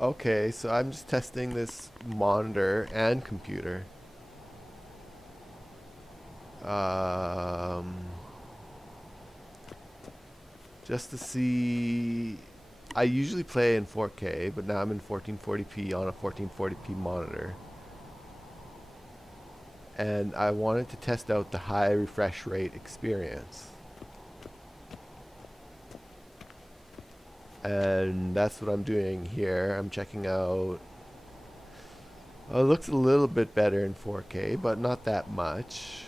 Okay, so I'm just testing this monitor and computer. Um, just to see. I usually play in 4K, but now I'm in 1440p on a 1440p monitor. And I wanted to test out the high refresh rate experience. And that's what I'm doing here. I'm checking out. It looks a little bit better in 4K, but not that much.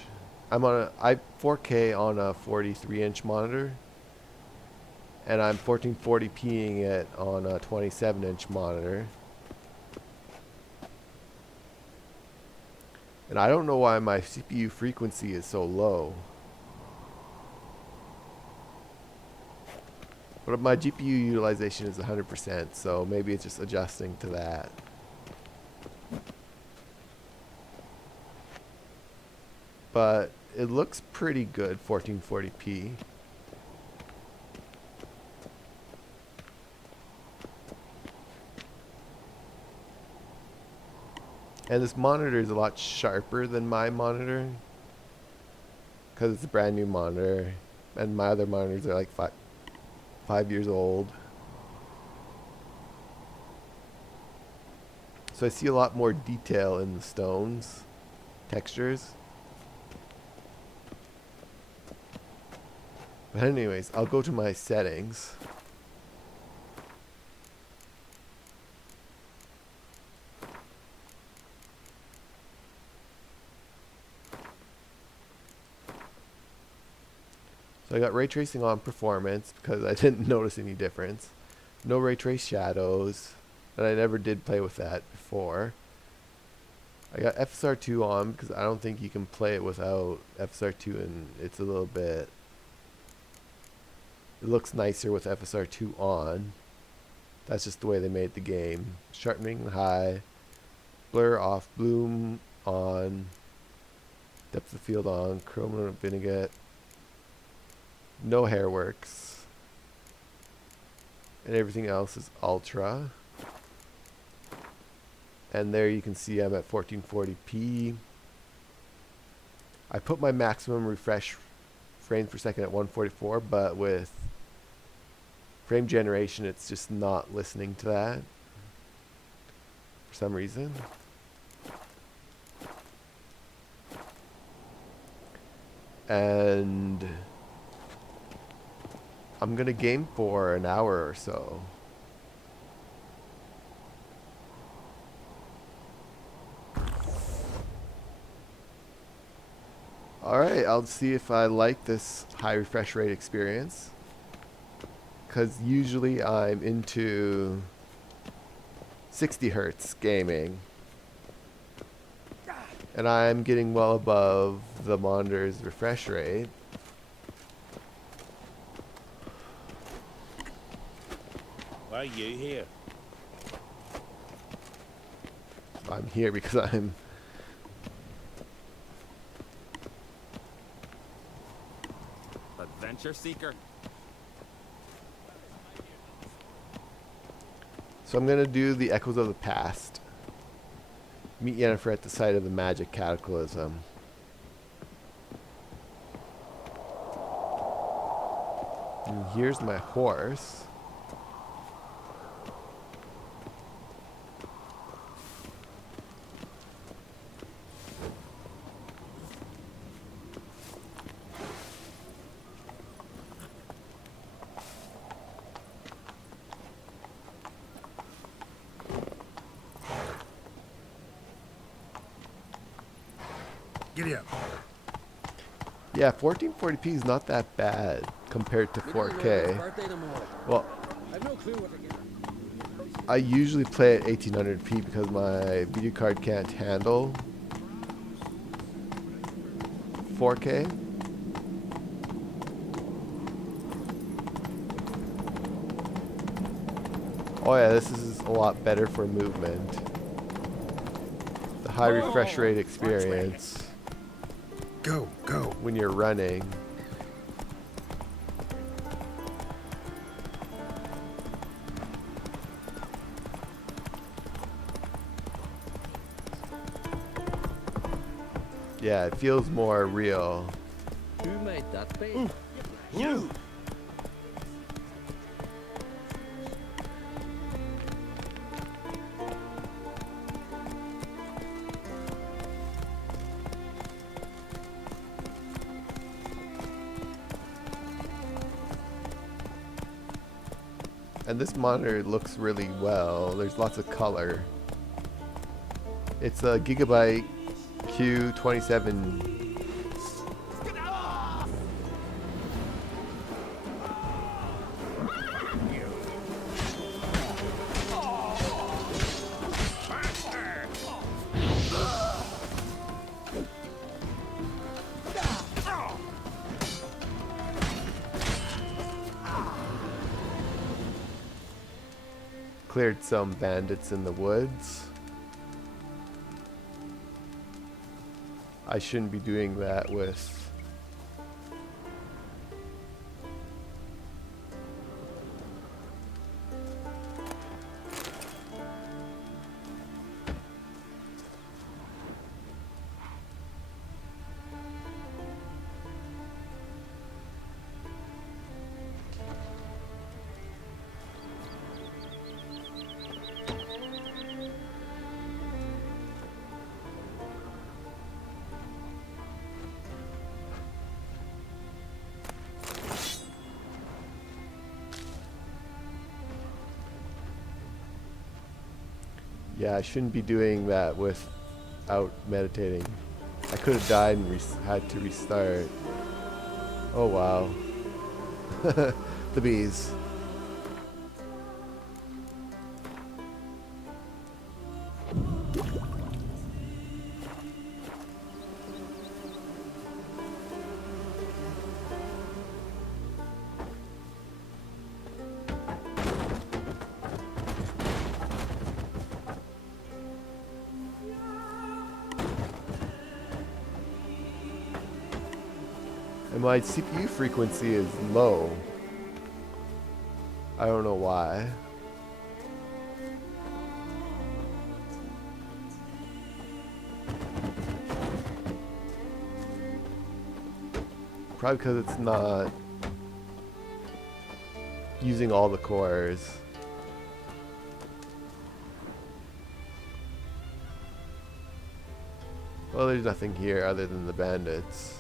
I'm on a 4K on a 43-inch monitor, and I'm 1440ping it on a 27-inch monitor. And I don't know why my CPU frequency is so low. But my GPU utilization is 100%, so maybe it's just adjusting to that. But it looks pretty good, 1440p. And this monitor is a lot sharper than my monitor, because it's a brand new monitor, and my other monitors are like 5 years old. So I see a lot more detail in the stones, textures. But anyways, I'll go to my settings. So I got ray tracing on performance because I didn't notice any difference. No ray trace shadows, and I never did play with that before. I got FSR2 on because I don't think you can play it without FSR2, and it's a little bit. It looks nicer with FSR2 on. That's just the way they made the game. Sharpening high, blur off, bloom on, depth of field on, chroma vignette. No hairworks, and everything else is ultra. And there you can see I'm at 1440p. I put my maximum refresh frames per second at 144, but with frame generation it's just not listening to that for some reason. And I'm gonna game for an hour or so. Alright, I'll see if I like this high refresh rate experience. Because usually I'm into 60 hertz gaming. And I'm getting well above the monitor's refresh rate. Why are you here? I'm here because I'm Adventure seeker? So I'm gonna do the Echoes of the Past. Meet Yennefer at the site of the magic cataclysm. And here's my horse. Giddy up. Yeah, 1440p is not that bad compared to 4K. Well, I've no clue what to get. I usually play at 1800p because my video card can't handle 4K. Oh yeah, this is a lot better for movement. The high refresh rate experience Go, go. when you're running. Yeah, it feels more real. Who made that bed? You! And this monitor looks really well. There's lots of color. It's a Gigabyte Q27. Cleared some bandits in the woods. I shouldn't be doing that with... Yeah, I shouldn't be doing that without meditating. I could have died and had to restart. Oh wow. The bees. And my CPU frequency is low. I don't know why. Probably because it's not using all the cores. Well, there's nothing here other than the bandits.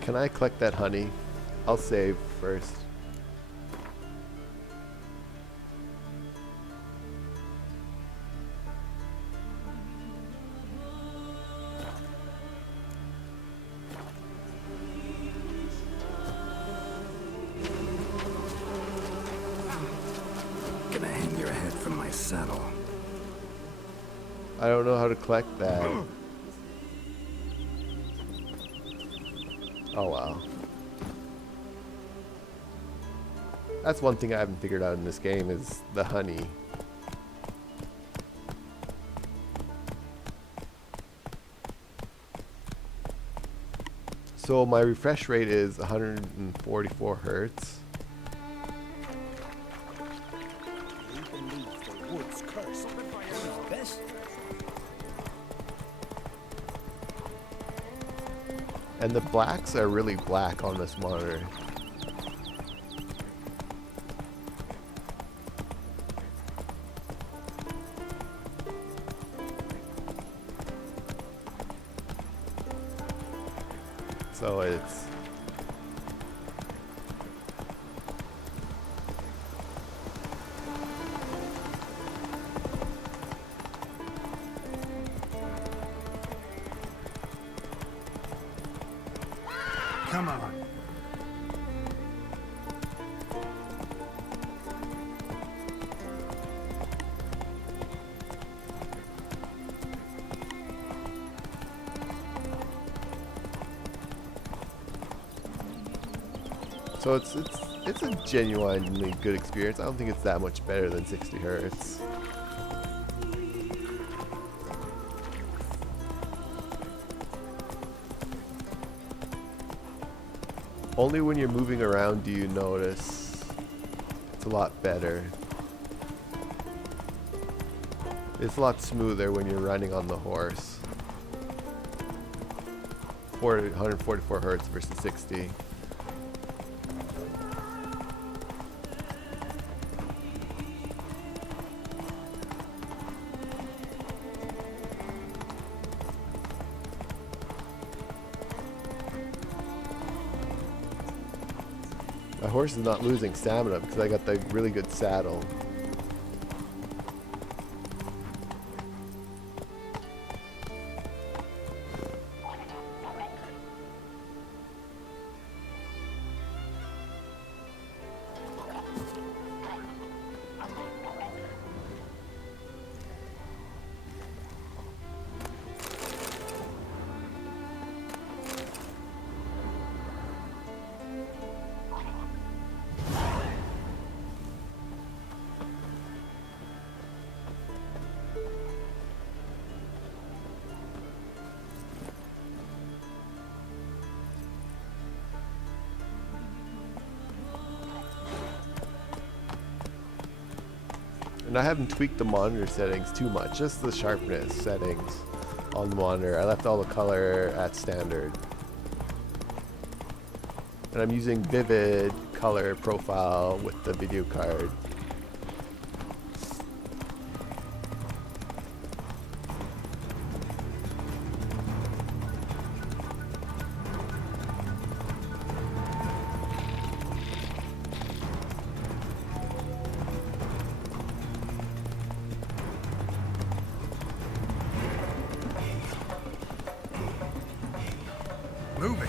Can I collect that honey? I'll save first. Gonna hang your head from my saddle. I don't know how to collect that. Oh wow. That's one thing I haven't figured out in this game is the honey. So my refresh rate is 144 hertz. We believe the wood's cursed. It's best. And the blacks are really black on this monitor. So it's... Come on. So it's a genuinely good experience. I don't think it's that much better than 60 hertz. Only when you're moving around do you notice. It's a lot better. It's a lot smoother when you're running on the horse. 144 hertz versus 60. My horse is not losing stamina because I got the really good saddle. And I haven't tweaked the monitor settings too much, just the sharpness settings on the monitor. I left all the color at standard. And I'm using vivid color profile with the video card. Move it.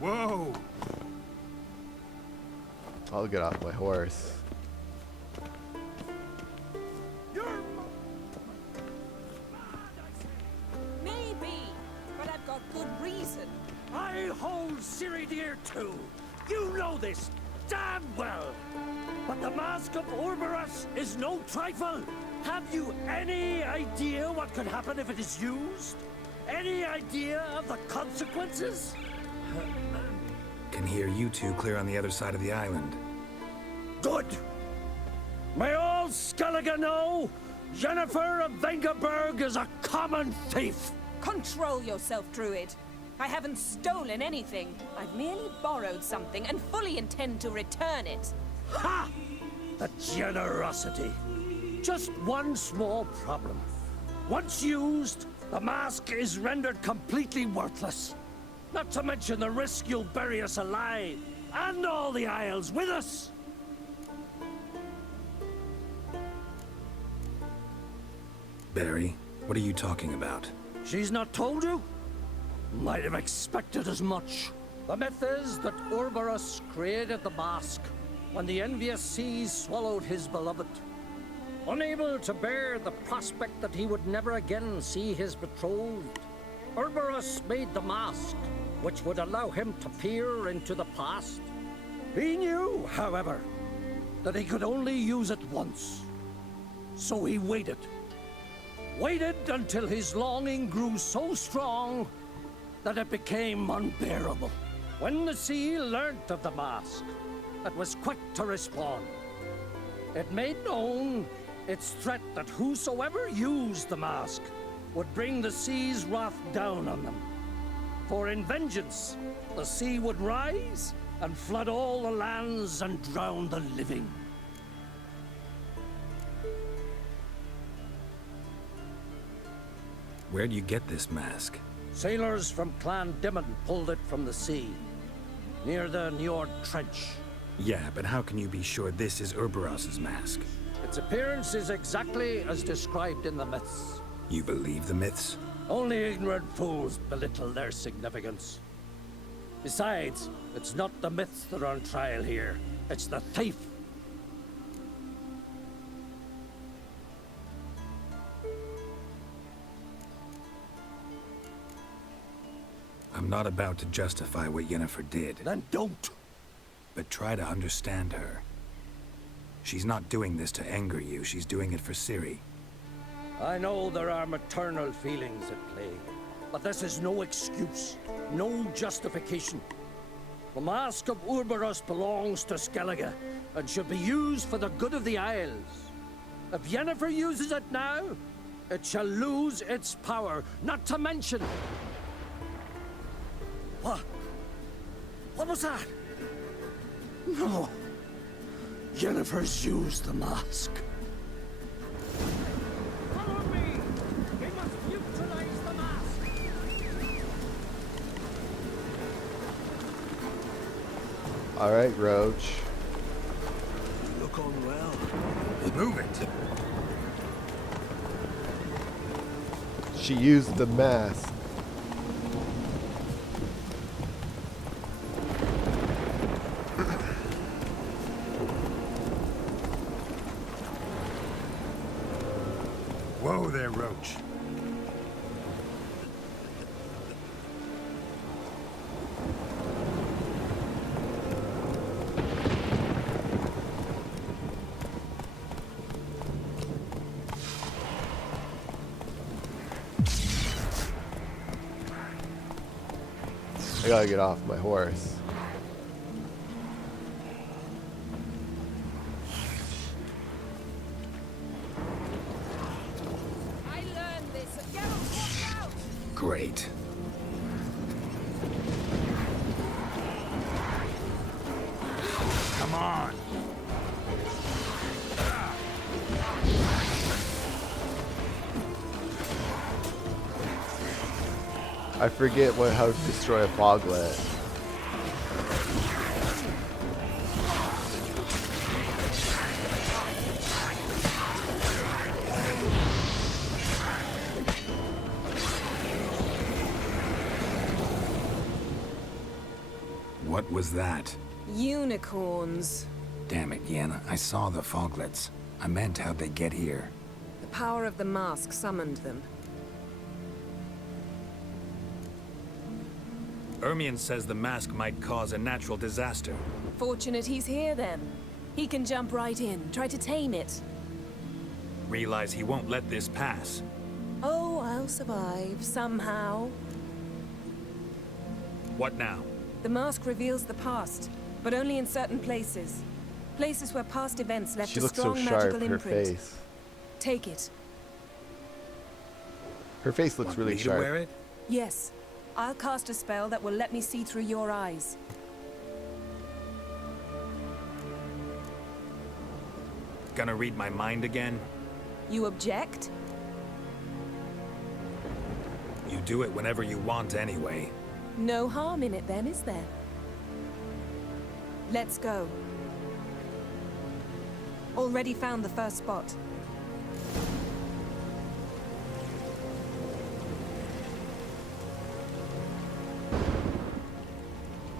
Whoa! I'll get off my horse. Maybe, but I've got good reason. I hold Siri dear too. You know this damn well. But the Mask of Orberus is no trifle. Have you any idea what could happen if it is used? Any idea of the consequences? Can hear you two clear on the other side of the island. Good. May all Skellige know Jennifer of Vengerberg is a common thief. Control yourself, Druid. I haven't stolen anything. I've merely borrowed something and fully intend to return it. Ha! The generosity. Just one small problem. Once used, the mask is rendered completely worthless. Not to mention the risk you'll bury us alive, and all the Isles with us. Barry, what are you talking about? She's not told you? Might have expected as much. The myth is that Orberus created the mask when the envious seas swallowed his beloved. Unable to bear the prospect that he would never again see his betrothed, Orberus made the mask, which would allow him to peer into the past. He knew, however, that he could only use it once. So he waited. Waited until his longing grew so strong that it became unbearable. When the sea learnt of the mask, it was quick to respond. It made known its threat that whosoever used the mask would bring the sea's wrath down on them. For in vengeance, the sea would rise and flood all the lands and drown the living. Where'd you get this mask? Sailors from Clan Dimon pulled it from the sea, near the Njord Trench. Yeah, but how can you be sure this is Urberos's mask? Its appearance is exactly as described in the myths. You believe the myths? Only ignorant fools belittle their significance. Besides, it's not the myths that are on trial here. It's the thief. I'm not about to justify what Yennefer did, Then don't. but try to understand her. She's not doing this to anger you, she's doing it for Ciri. I know there are maternal feelings at play, but this is no excuse, no justification. The Mask of Urborus belongs to Skellige, and should be used for the good of the Isles. If Yennefer uses it now, it shall lose its power, not to mention... What? What was that? No. Yennefer's used the mask. Follow me! We must neutralize the mask! Alright, Roach. You look unwell. Move it. She used the mask. Whoa there, Roach. I gotta get off my horse. I learned this at Geralt walked out! Great. Come on. I forget how to destroy a foglet. What was that? Unicorns. Damn it, Yenna. I saw the foglets. I meant how'd they get here? The power of the mask summoned them. Ermion says the mask might cause a natural disaster. Fortunate he's here then. He can jump right in, try to tame it. Realize he won't let this pass. Oh, I'll survive, somehow. What now? The mask reveals the past, but only in certain places. Places where past events left She a looks so strong sharp, magical her imprint. face. Take it. Her face looks Want really me to sharp. wear it? Yes. I'll cast a spell that will let me see through your eyes. Gonna read my mind again? You object? You do it whenever you want anyway. No harm in it then, is there? Let's go. Already found the first spot.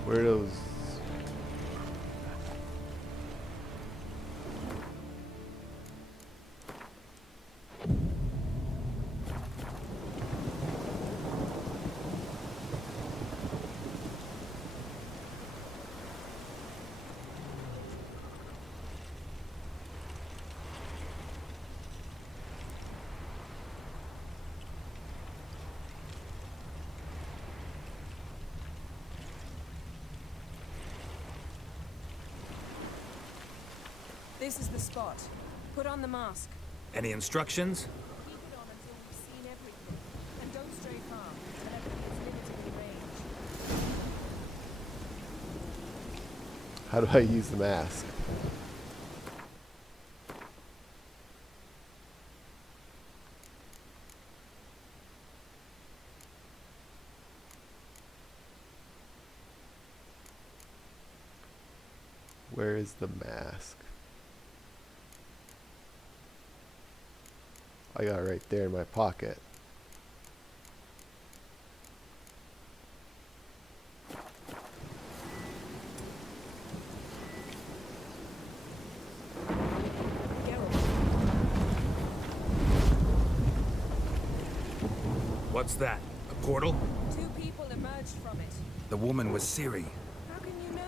Where are those? This is the spot. Put on the mask. Any instructions? Keep it on until we've seen everything. And don't stray far. The enemy is limited in range. How do I use the mask? Where is the mask? I got it right there in my pocket. What's that? A portal? 2 people emerged from it. The woman was Ciri. How can you know?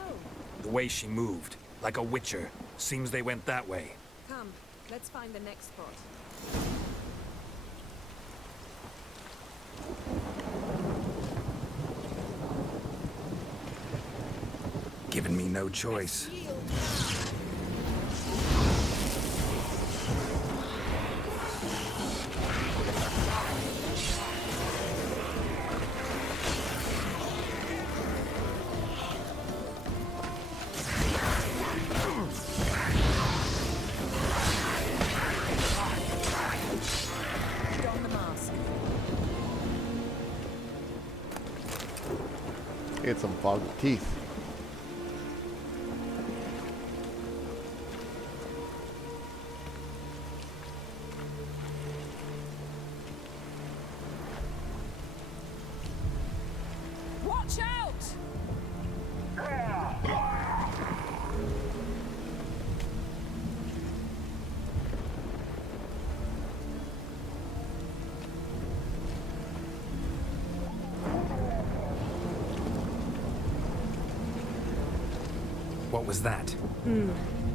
The way she moved, like a witcher. Seems they went that way. Come, let's find the next spot. Given me no choice. Don the mask. Get some fogged teeth. Watch out! What was that?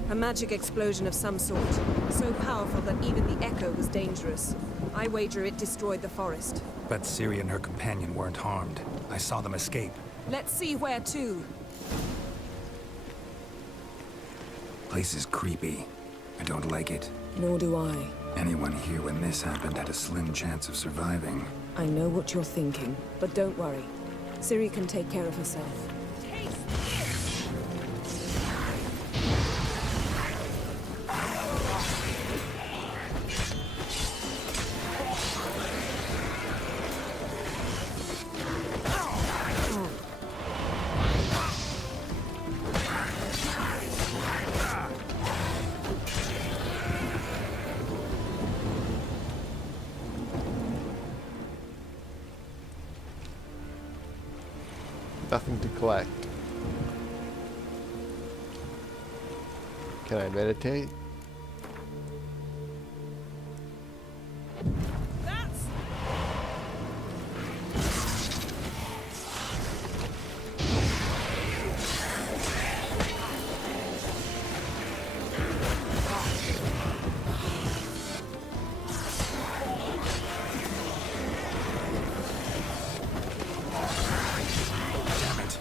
A magic explosion of some sort. So powerful that even the echo was dangerous. I wager it destroyed the forest. But Ciri and her companion weren't harmed. I saw them escape. Let's see where to. Place is creepy. I don't like it. Nor do I. Anyone here when this happened had a slim chance of surviving. I know what you're thinking, but don't worry. Ciri can take care of herself. Nothing to collect. Can I meditate? That's... Damn it.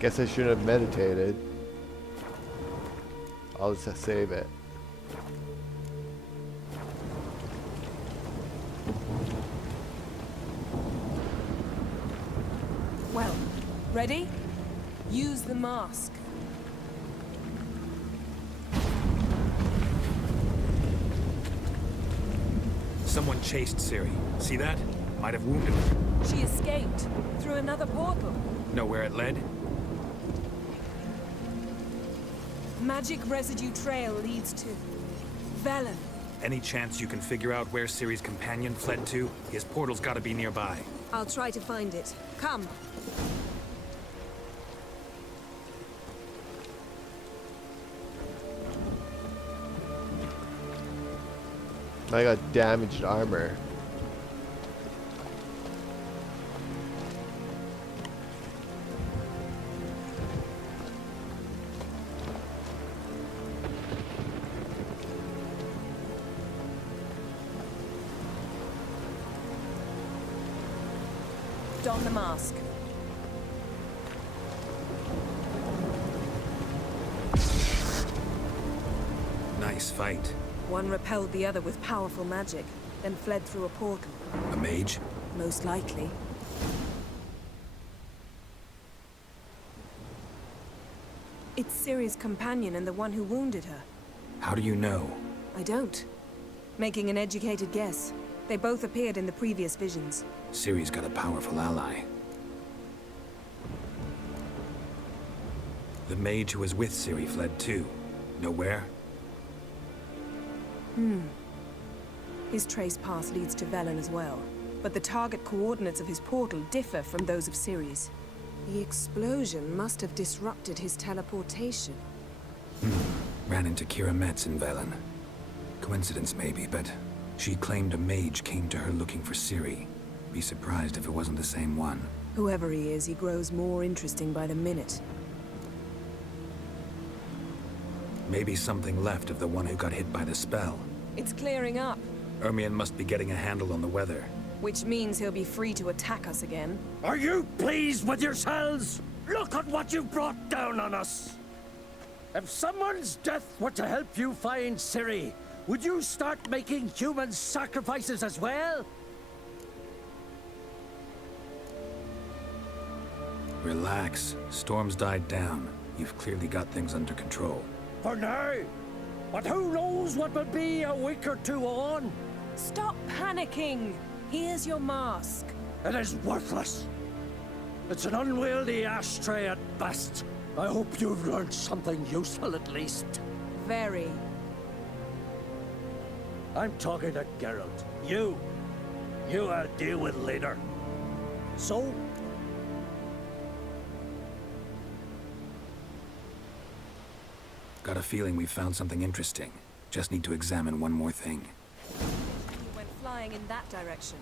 Guess I should have meditated. I'll just save it. Well, ready? Use the mask. Someone chased Ciri. See that? Might have wounded her. She escaped through another portal. Know where it led? Magic residue trail leads to Velen. Any chance you can figure out where Ciri's companion fled to? His portal's gotta be nearby. I'll try to find it. Come. I got damaged armor. Don the mask. Nice fight. One repelled the other with powerful magic, then fled through a portal. A mage? Most likely. It's Ciri's companion and the one who wounded her. How do you know? I don't. Making an educated guess. They both appeared in the previous visions. Ciri's got a powerful ally. The mage who was with Ciri fled too. Know where? His trace path leads to Velen as well. But the target coordinates of his portal differ from those of Ciri's. The explosion must have disrupted his teleportation. Ran into Kira Metz in Velen. Coincidence maybe, but she claimed a mage came to her looking for Ciri. Be surprised if it wasn't the same one. Whoever he is, he grows more interesting by the minute. Maybe something left of the one who got hit by the spell. It's clearing up, Ermion must be getting a handle on the weather. which means he'll be free to attack us again. Are you pleased with yourselves? Look at what you've brought down on us. If someone's death were to help you find Ciri, would you start making human sacrifices as well? Relax. Storm's died down. You've clearly got things under control. For now. But who knows what will be a week or two on? Stop panicking! Here's your mask. It is worthless. It's an unwieldy ashtray at best. I hope you've learned something useful at least. Very. I'm talking to Geralt. You I'll deal with later. So, Got a feeling we've found something interesting. Just need to examine one more thing. He went flying in that direction.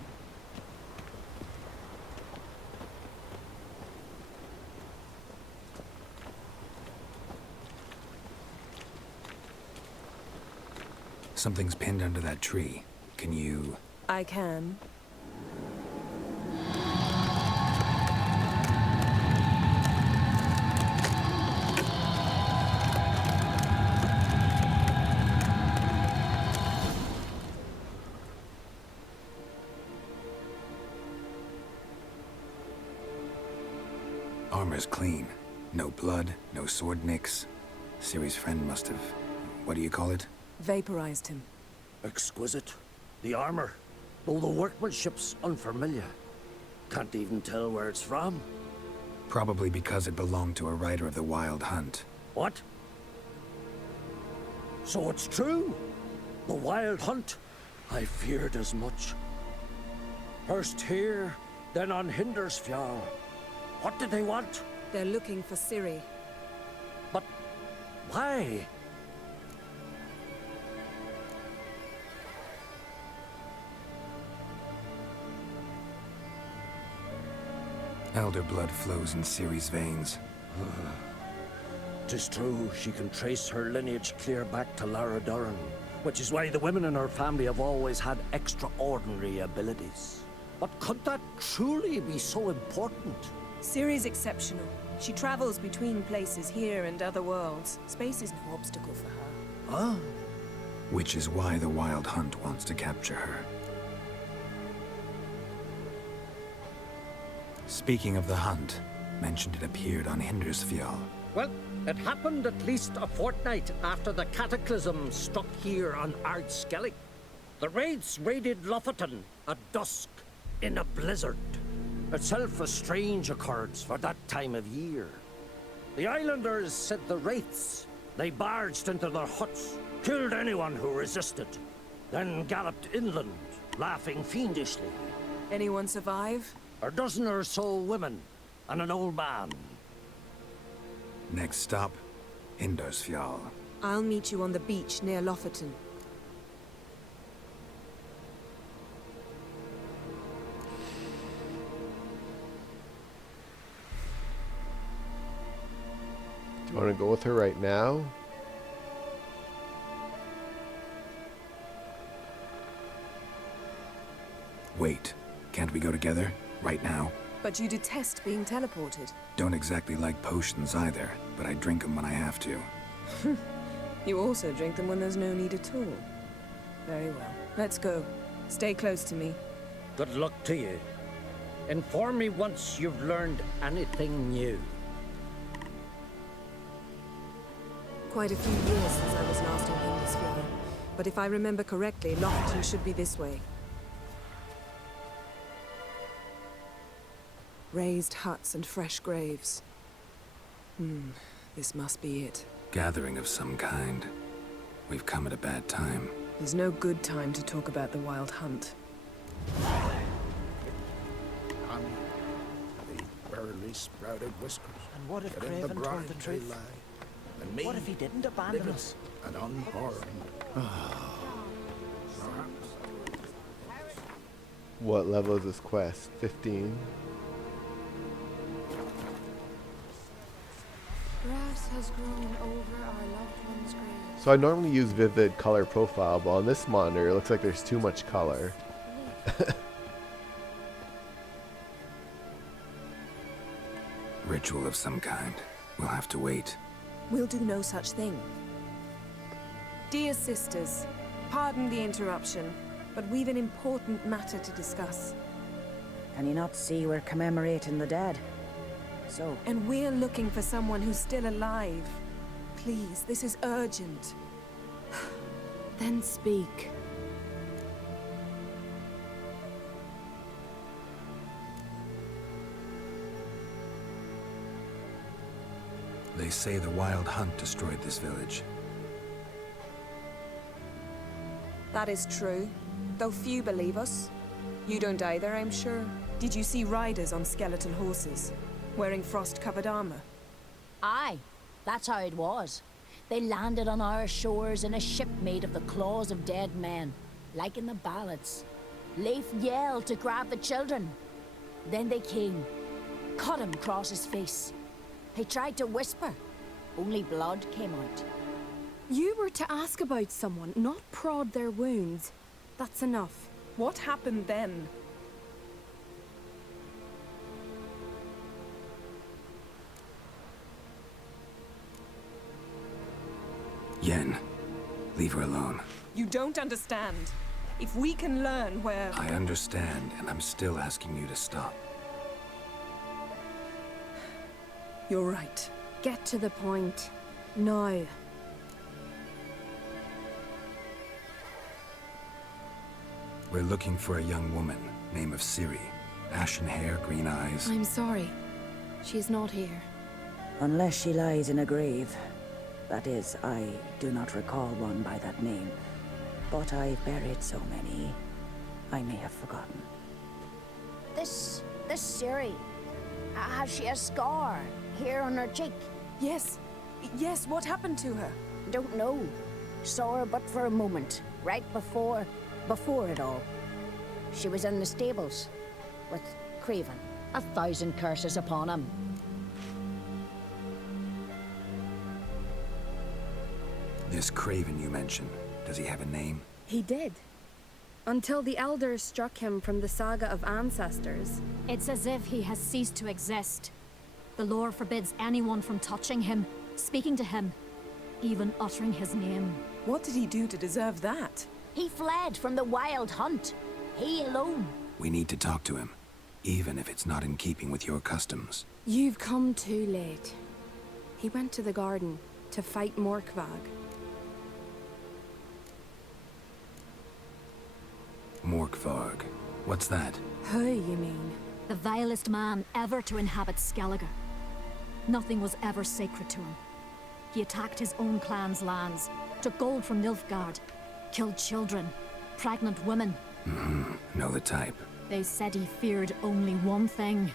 Something's pinned under that tree. Can you... I can. Armor's clean. No blood, no sword nicks. Ciri's friend must have... what do you call it? Vaporized him. exquisite. The armor, though the workmanship's unfamiliar. Can't even tell where it's from. Probably because it belonged to a rider of the Wild Hunt. What? So it's true? The Wild Hunt? I feared as much. First here, then on Hindersfjall. What did they want? They're looking for Ciri. But why? Elder blood flows in Ciri's veins. 'Tis true, she can trace her lineage clear back to Lara Doran, which is why the women in her family have always had extraordinary abilities. But could that truly be so important? Ciri's exceptional. She travels between places here and other worlds. Space is no obstacle for her. Huh? Which is why the Wild Hunt wants to capture her. Speaking of the hunt, mentioned it appeared on Hindersfjall. Well, it happened at least a fortnight after the cataclysm struck here on Ardskellig. The raids raided Lofoten at dusk in a blizzard. Itself a strange occurrence for that time of year. The islanders said the wraiths. They barged into their huts, killed anyone who resisted, then galloped inland, laughing fiendishly. Anyone survive? A dozen or so women and an old man. Next stop, Hindersfjall. I'll meet you on the beach near Lofoten. Do you want to go with her right now? Wait, can't we go together? Right now? But you detest being teleported. Don't exactly like potions either, but I drink them when I have to. You also drink them when there's no need at all. Very well. Let's go. Stay close to me. Good luck to you. Inform me once you've learned anything new. Quite a few years since I was last on Hindersfjall. But if I remember correctly, Lofoten should be this way. Raised huts and fresh graves. This must be it. Gathering of some kind. We've come at a bad time. There's no good time to talk about the Wild Hunt. The barely sprouted whiskers. And what if Get in the Craven told brine the they truth? lie. And me. What if he didn't abandon us? And unharmed. What level is this quest? 15. Grass has grown over our loved one's grave. So I normally use vivid color profile, but on this monitor it looks like there's too much color. Ritual of some kind. We'll have to wait. We'll do no such thing. Dear sisters, pardon the interruption, but we've an important matter to discuss. Can you not see we're commemorating the dead? So, And we're looking for someone who's still alive. Please, this is urgent. Then speak. They say the Wild Hunt destroyed this village. That is true, though few believe us. You don't either, I'm sure. Did you see riders on skeleton horses, wearing frost-covered armor? Aye, that's how it was. They landed on our shores in a ship made of the claws of dead men, like in the ballads. Leif yelled to grab the children. Then they came, cut him across his face. He tried to whisper, only blood came out. You were to ask about someone, not prod their wounds. That's enough. What happened then? Yen, leave her alone. You don't understand. If we can learn where... I understand, and I'm still asking you to stop. You're right. Get to the point. Now. We're looking for a young woman, name of Ciri. Ashen hair, green eyes. I'm sorry. She's not here. unless she lies in a grave. That is, I do not recall one by that name. But I've buried so many, I may have forgotten. This Ciri, has she a scar here on her cheek? Yes. Yes, what happened to her? Don't know. Saw her but for a moment, right before it all. She was in the stables with Craven. 1,000 curses upon him. This Craven you mentioned, does he have a name? He did. Until the elders struck him from the saga of ancestors. It's as if he has ceased to exist. The lore forbids anyone from touching him, speaking to him, even uttering his name. What did he do to deserve that? He fled from the Wild Hunt. He alone. We need to talk to him, even if it's not in keeping with your customs. You've come too late. He went to the garden to fight Morkvag. Morkvarg. What's that? Who, you mean? The vilest man ever to inhabit Skellige. Nothing was ever sacred to him. He attacked his own clan's lands, took gold from Nilfgaard, killed children, pregnant women. Know the type. They said he feared only one thing,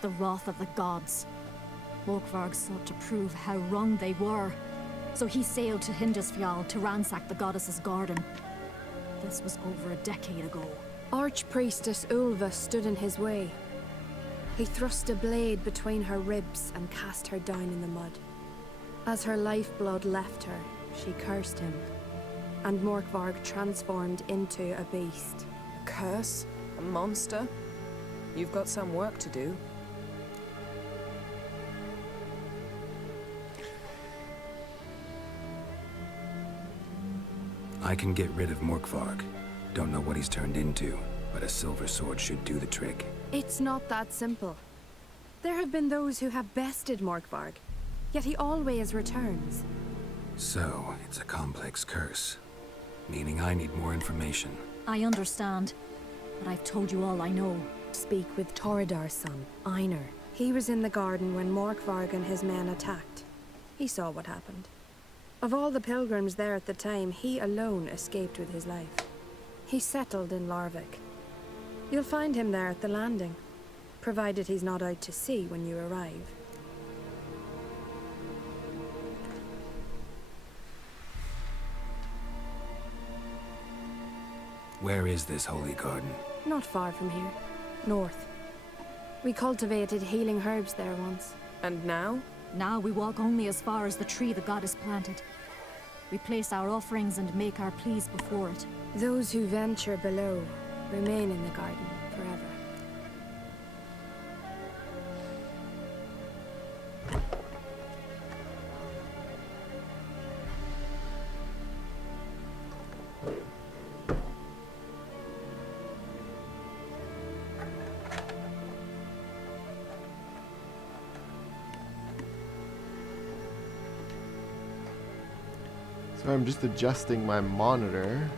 the wrath of the gods. Morkvarg sought to prove how wrong they were, so he sailed to Hindisfjall to ransack the goddess's garden. This was over a decade ago. Archpriestess Ulva stood in his way. He thrust a blade between her ribs and cast her down in the mud. As her lifeblood left her, she cursed him, and Morkvarg transformed into a beast. A curse? A monster? You've got some work to do. I can get rid of Morkvarg. Don't know what he's turned into, but a silver sword should do the trick. It's not that simple. There have been those who have bested Morkvarg, yet he always returns. So, it's a complex curse. Meaning I need more information. I understand, but I've told you all I know. Speak with Torridar's son, Einar. He was in the garden when Morkvarg and his men attacked. He saw what happened. Of all the pilgrims there at the time, he alone escaped with his life. He settled in Larvik. You'll find him there at the landing, provided he's not out to sea when you arrive. Where is this holy garden? Not far from here. North. We cultivated healing herbs there once. And now? Now we walk only as far as the tree the goddess planted. We place our offerings and make our pleas before it. Those who venture below remain in the garden forever. So I'm just adjusting my monitor.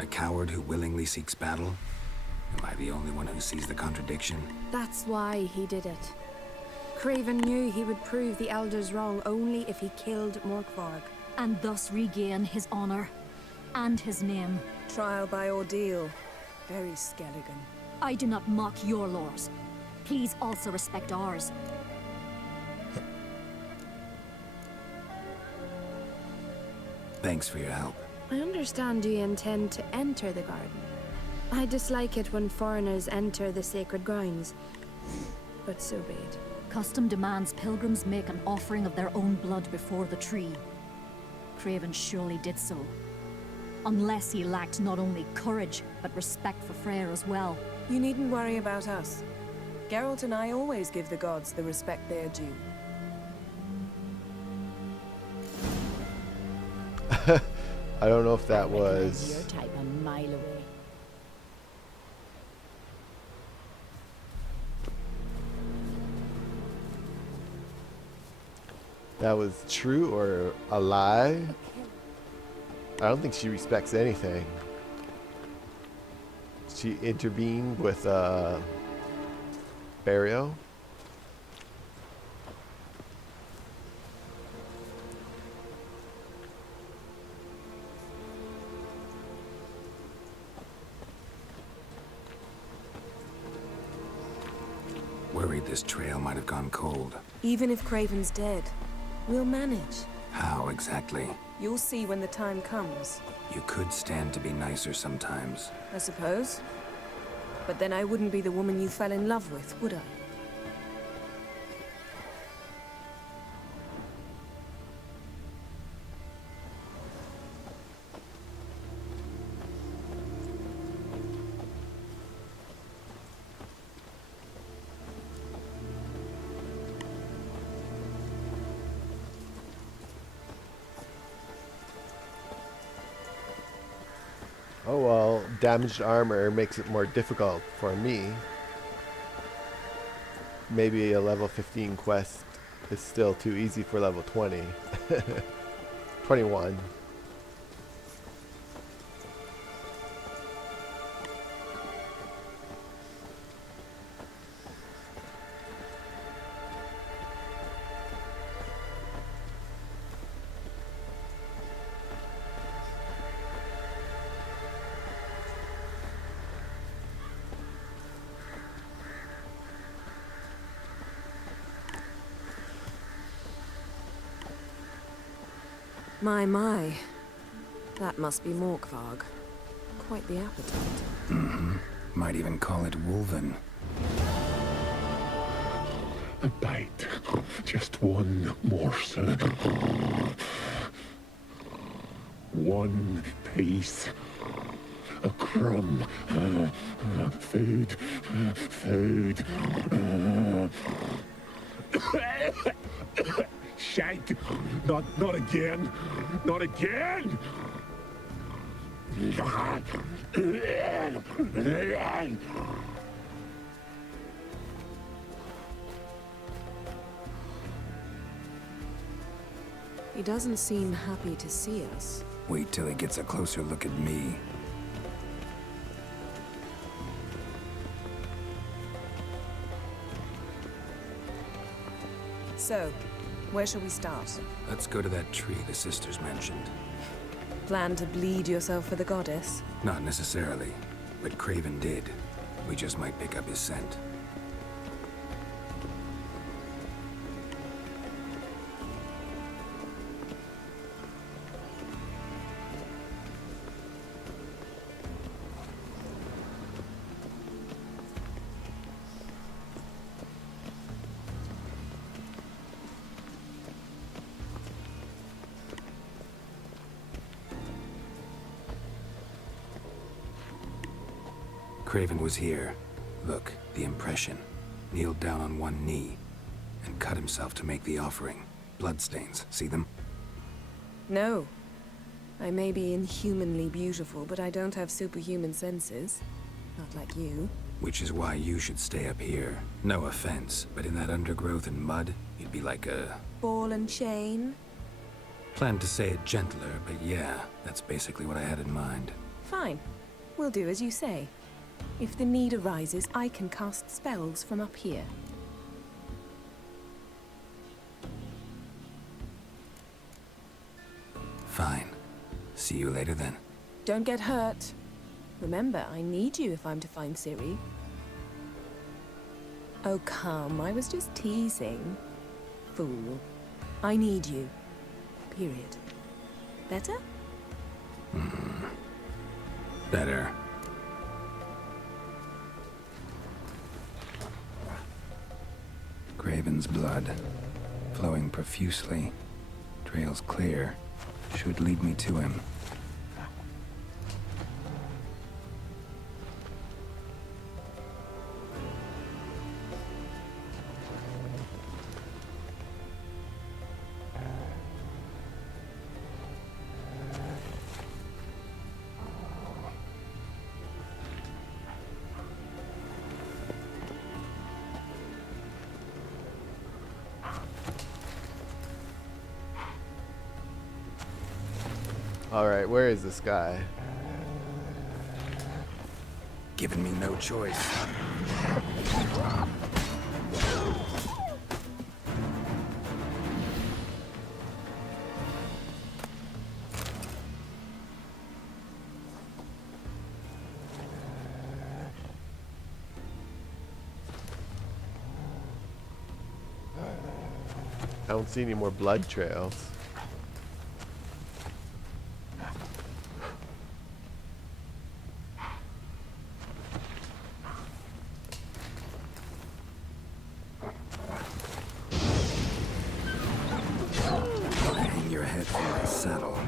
A coward who willingly seeks battle? Am I the only one who sees the contradiction? That's why he did it. Craven knew he would prove the elders wrong only if he killed Morkvarg. And thus regain his honor and his name. Trial by ordeal. Very Skelligan. I do not mock your laws. Please also respect ours. Thanks for your help. I understand you intend to enter the garden. I dislike it when foreigners enter the sacred grounds, but so be it. Custom demands pilgrims make an offering of their own blood before the tree. Craven surely did so. Unless he lacked not only courage, but respect for Freyr as well. You needn't worry about us. Geralt and I always give the gods the respect they are due. I don't know if that Recognize was... your type a mile away. That was true or a lie. I don't think she respects anything. She intervened with Barrio. Worried this trail might have gone cold. Even if Craven's dead, we'll manage. How exactly? You'll see when the time comes. You could stand to be nicer sometimes. I suppose. But then I wouldn't be the woman you fell in love with, would I? Oh well, damaged armor makes it more difficult for me. Maybe a level 15 quest is still too easy for level 20. 21. My. That must be Morkvarg. Quite the appetite. Might even call it Wolven. A bite. Just one morsel. One piece. A crumb. Food. Food. Shite. Not again. Not again! He doesn't seem happy to see us. Wait till he gets a closer look at me. So, where shall we start? Let's go to that tree the sisters mentioned. Plan to bleed yourself for the goddess? Not necessarily, but Craven did. We just might pick up his scent. Craven was here. Look, the impression. Kneeled down on one knee and cut himself to make the offering. Bloodstains, see them? No. I may be inhumanly beautiful, but I don't have superhuman senses. Not like you. Which is why you should stay up here. No offense, but in that undergrowth and mud, you'd be like a... Ball and chain? Planned to say it gentler, but yeah, that's basically what I had in mind. Fine. We'll do as you say. If the need arises, I can cast spells from up here. Fine. See you later then. Don't get hurt. Remember, I need you if I'm to find Ciri. Oh, come. I was just teasing. Fool. I need you. Period. Better? Better. Craven's blood, flowing profusely. Trails clear. Should lead me to him. Alright, where is this guy? Given me no choice. I don't see any more blood trails. Hang your head from my saddle.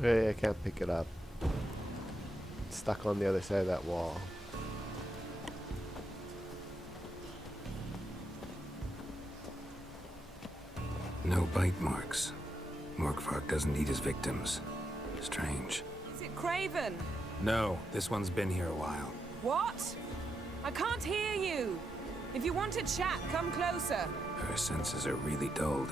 Hey, I can't pick it up. It's stuck on the other side of that wall. No bite marks. Morkvark doesn't eat his victims. Strange. Is it Craven? No, this one's been here a while. What? I can't hear you. If you want to chat, come closer. Her senses are really dulled.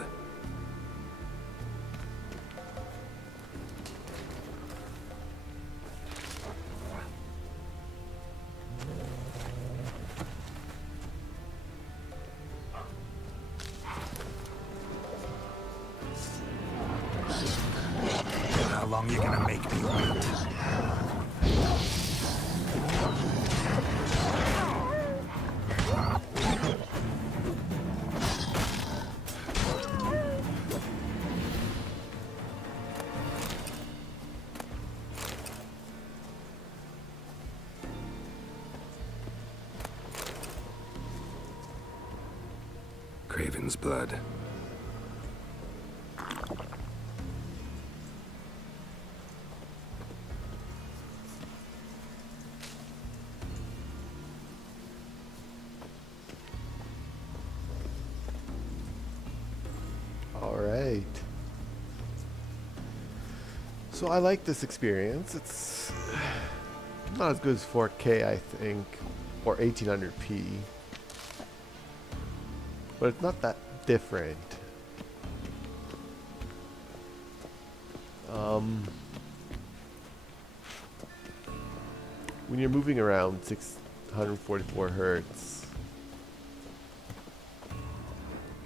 Craven's blood. All right. So I like this experience. It's not as good as 4K, I think, or 1800p. But it's not that different. When you're moving around 644 hertz,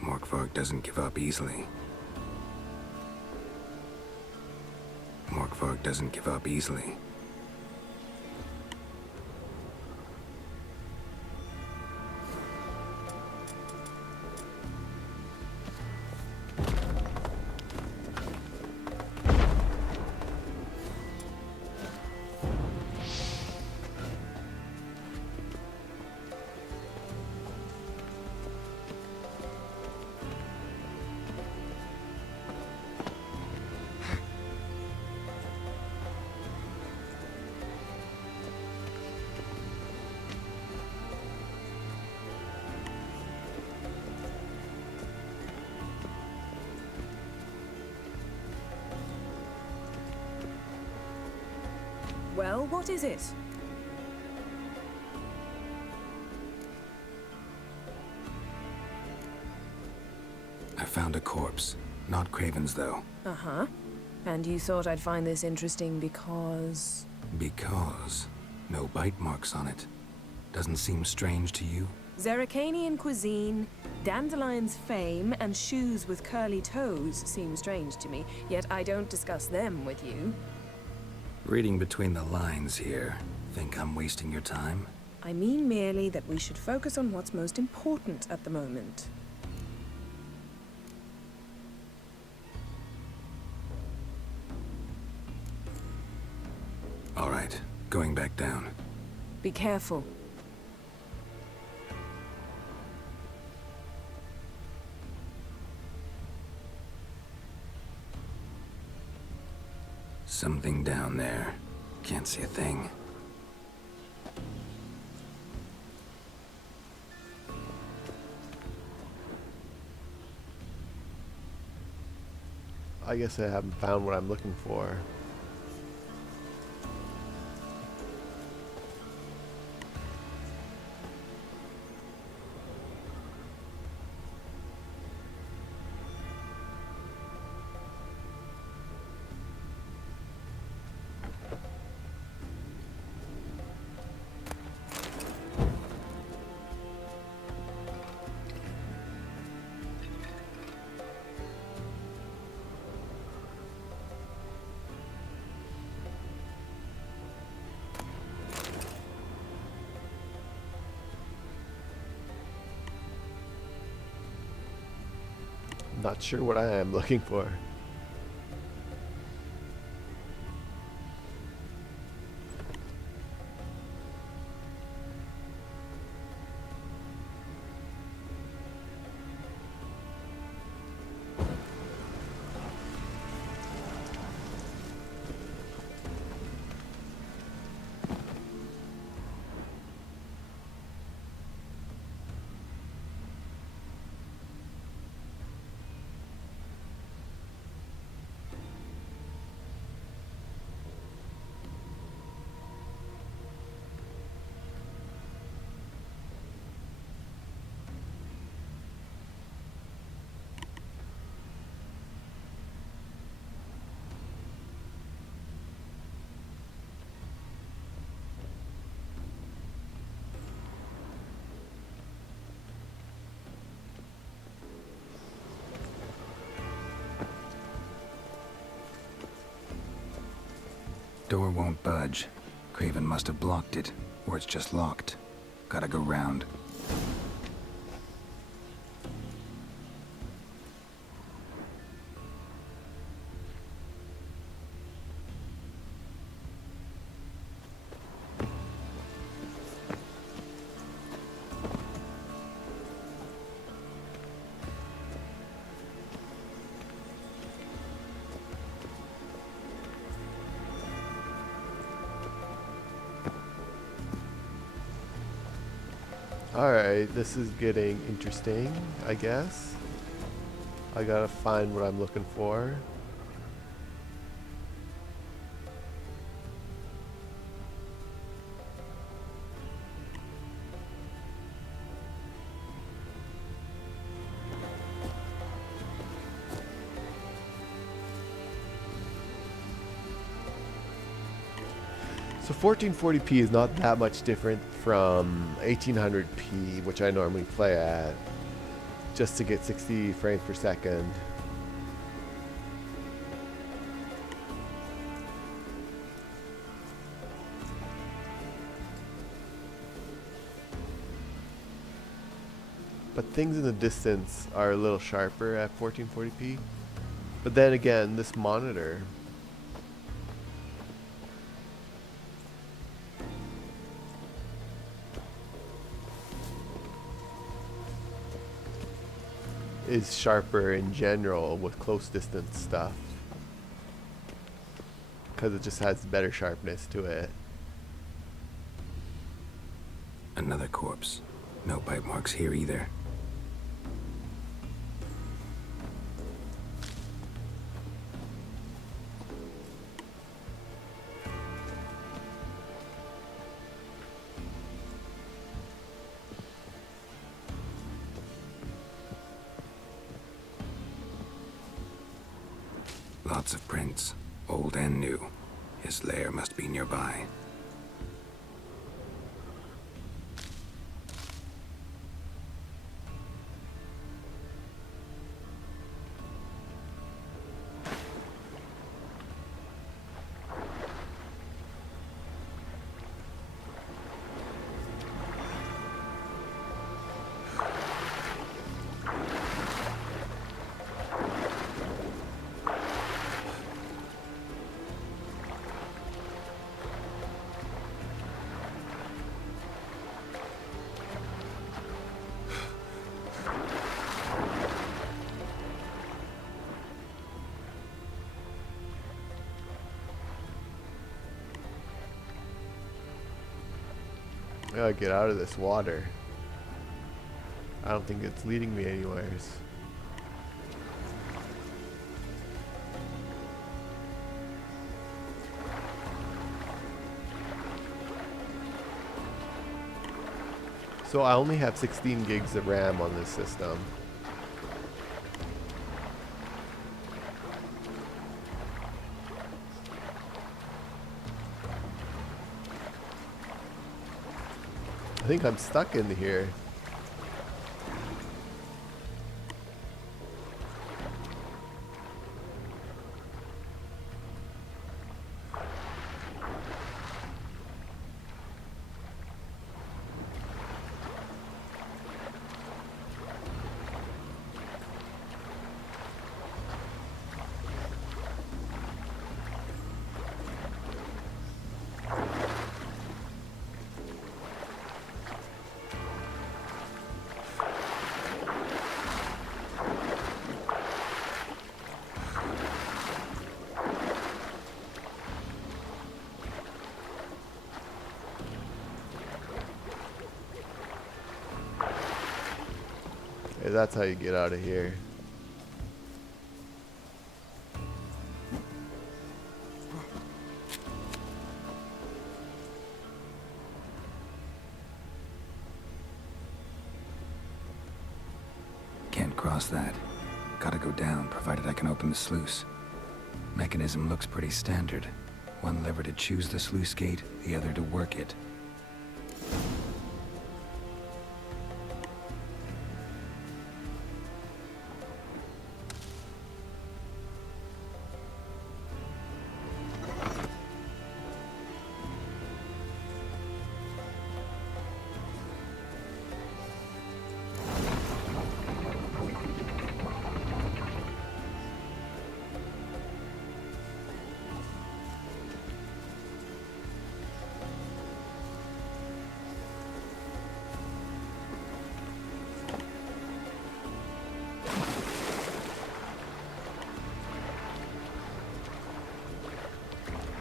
Morkvarg doesn't give up easily. Morkvarg doesn't give up easily. Well, what is it? I found a corpse. Not Craven's, though. Uh-huh. And you thought I'd find this interesting because... Because no bite marks on it. Doesn't seem strange to you? Zerrikanian cuisine, Dandelion's fame, and shoes with curly toes seem strange to me, yet I don't discuss them with you. Reading between the lines here, think I'm wasting your time? I mean merely that we should focus on what's most important at the moment. All right, going back down. Be careful. Something down there. Can't see a thing. I guess I haven't found what I'm looking for. Not sure what I am looking for. Door won't budge. Craven must have blocked it, or it's just locked. Gotta go round. Alright, this is getting interesting, I guess. I gotta find what I'm looking for. So 1440p is not that much different from 1800p, which I normally play at, just to get 60 frames per second. But things in the distance are a little sharper at 1440p. But then again, this monitor is sharper in general with close distance stuff because it just has better sharpness to it. Another corpse. No bite marks here either. Lots of prints, old and new. His lair must be nearby. I gotta get out of this water. I don't think it's leading me anywheres. So I only have 16 gigs of RAM on this system. I think I'm stuck in here. Okay, that's how you get out of here. Can't cross that. Gotta go down, provided I can open the sluice. Mechanism looks pretty standard. One lever to choose the sluice gate, the other to work it.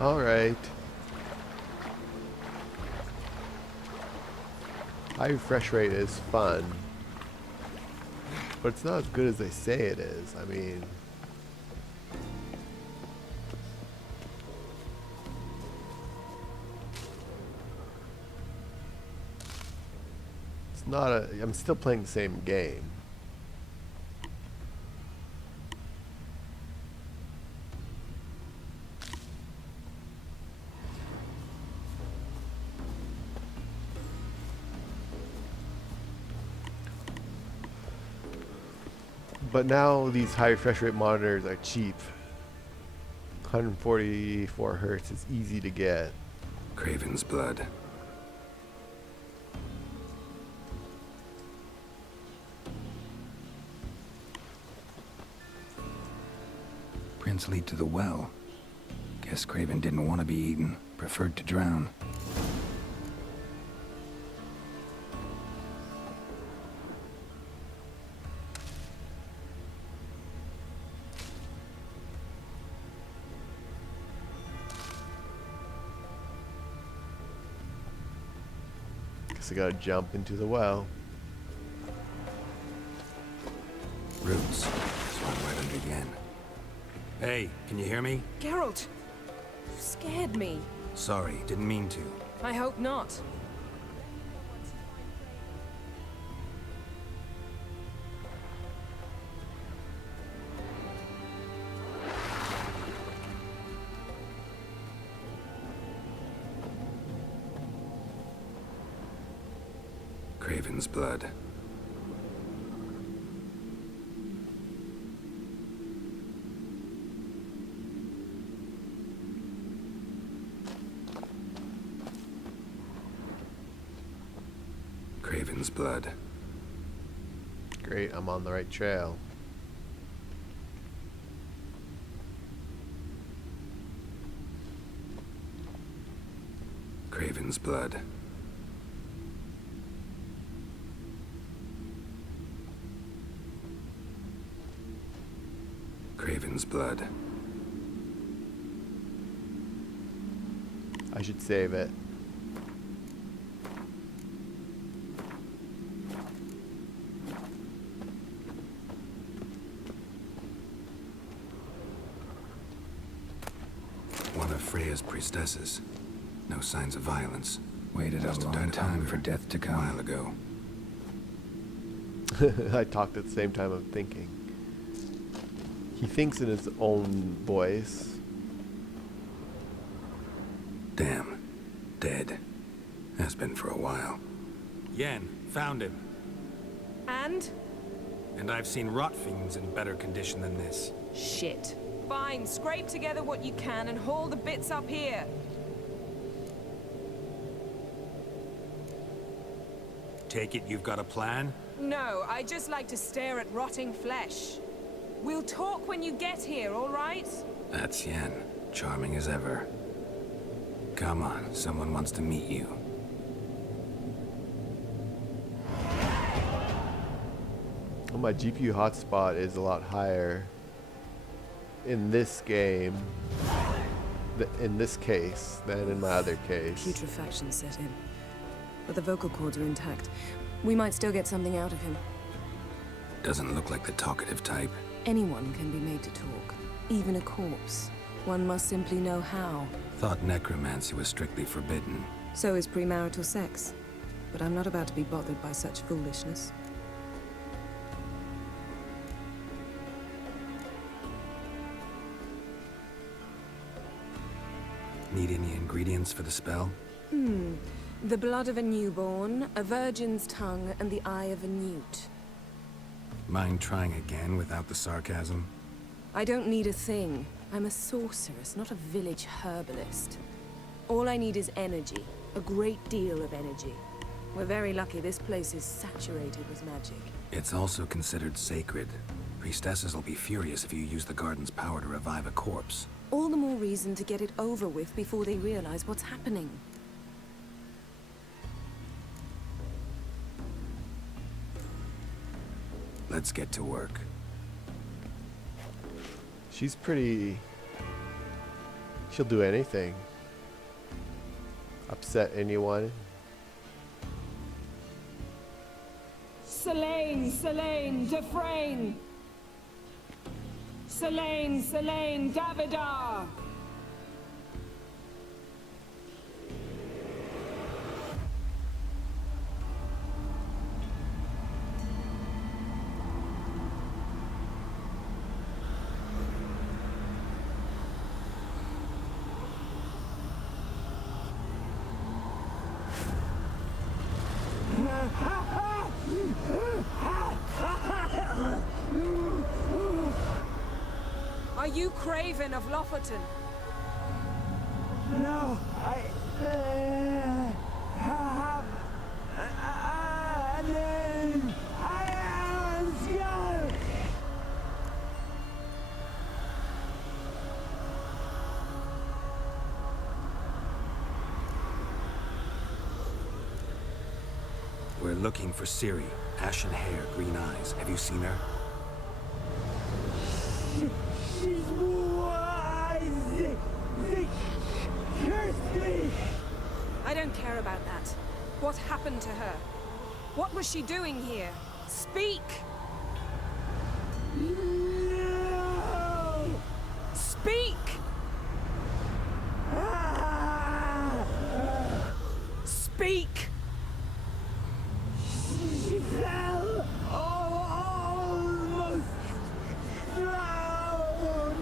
All right. High refresh rate is fun, but it's not as good as they say it is. I mean, it's not a. I'm still playing the same game. But now these high refresh rate monitors are cheap. 144 hertz is easy to get. Craven's blood. Prints lead to the well. Guess Craven didn't want to be eaten, preferred to drown. Guess I gotta jump into the well. Roots. Swung right under again. Hey, can you hear me? Geralt! You scared me. Sorry, didn't mean to. I hope not. Craven's blood. Craven's blood. Great, I'm on the right trail. Craven's blood. Craven's blood. I should save it. One of Freya's priestesses. No signs of violence. Waited Must a have long died time hunger for death to come. A while ago. I talked at the same time I'm thinking. He thinks in his own voice. Damn. Dead. Has been for a while. Yen, found him. And? And I've seen rot fiends in better condition than this. Shit. Fine, scrape together what you can and haul the bits up here. Take it you've got a plan? No, I just like to stare at rotting flesh. We'll talk when you get here, all right? That's Yen. Charming as ever. Come on, someone wants to meet you. Well, my GPU hotspot is a lot higher in this game, in this case, than in my other case. Putrefaction set in. But the vocal cords are intact. We might still get something out of him. Doesn't look like the talkative type. Anyone can be made to talk. Even a corpse. One must simply know how. Thought necromancy was strictly forbidden. So is premarital sex. But I'm not about to be bothered by such foolishness. Need any ingredients for the spell? The blood of a newborn, a virgin's tongue, and the eye of a newt. Mind trying again without the sarcasm? I don't need a thing. I'm a sorceress, not a village herbalist. All I need is energy. A great deal of energy. We're very lucky this place is saturated with magic. It's also considered sacred. Priestesses will be furious if you use the garden's power to revive a corpse. All the more reason to get it over with before they realize what's happening. Let's get to work. She's pretty... She'll do anything. Upset anyone. Selene, Selene, Dufresne! Selene, Selene, Davidar! Are you Craven of Lofoten? No, I have a name. I am Skjal. We're looking for Ciri. Ashen hair, green eyes. Have you seen her? She's wise. Curse me. I don't care about that. What happened to her? What was she doing here? Speak! No. Speak! Speak! She fell almost drowned.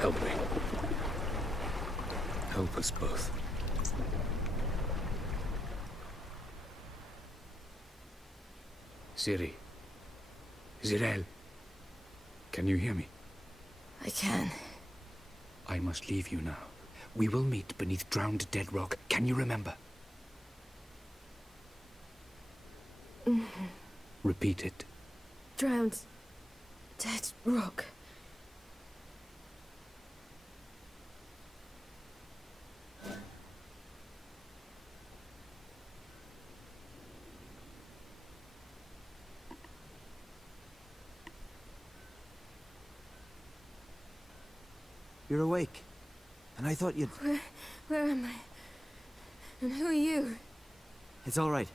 Help me. Help us both. Ciri. Zirael. Can you hear me? I can. I must leave you now. We will meet beneath drowned dead rock. Can you remember? Repeat it. Drowned. Dead rock. You're awake. And I thought you'd... Where am I? And who are you? It's all right.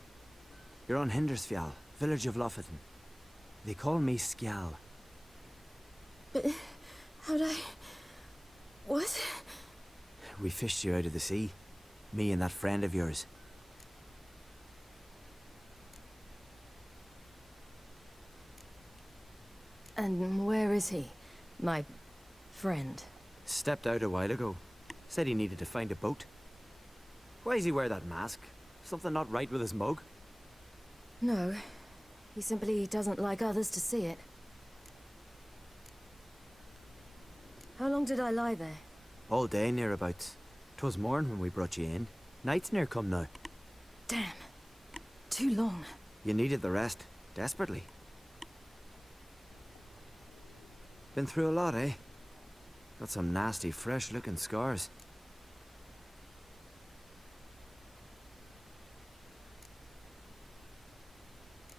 You're on Hindersfjall, village of Lofoten. They call me Skjal. But how'd I... What? We fished you out of the sea. Me and that friend of yours. And where is he? My friend. Stepped out a while ago. Said he needed to find a boat. Why does he wear that mask? Something not right with his mug? No. He simply doesn't like others to see it. How long did I lie there? All day nearabouts. 'Twas morn when we brought you in. Night's near come now. Damn. Too long. You needed the rest. Desperately. Been through a lot, eh? Got some nasty, fresh-looking scars.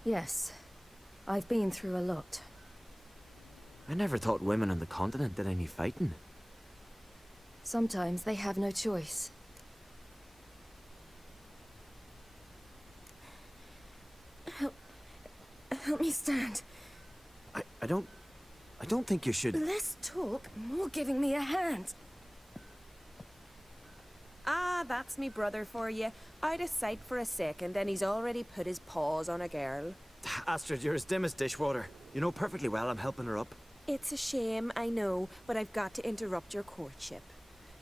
Yes. I've been through a lot. I never thought women on the continent did any fighting. Sometimes they have no choice. Help me stand. I don't think you should... Less talk, more giving me a hand. Ah, that's me brother for you. Out of sight for a second, and he's already put his paws on a girl. Astrid, you're as dim as dishwater. You know perfectly well I'm helping her up. It's a shame, I know, but I've got to interrupt your courtship.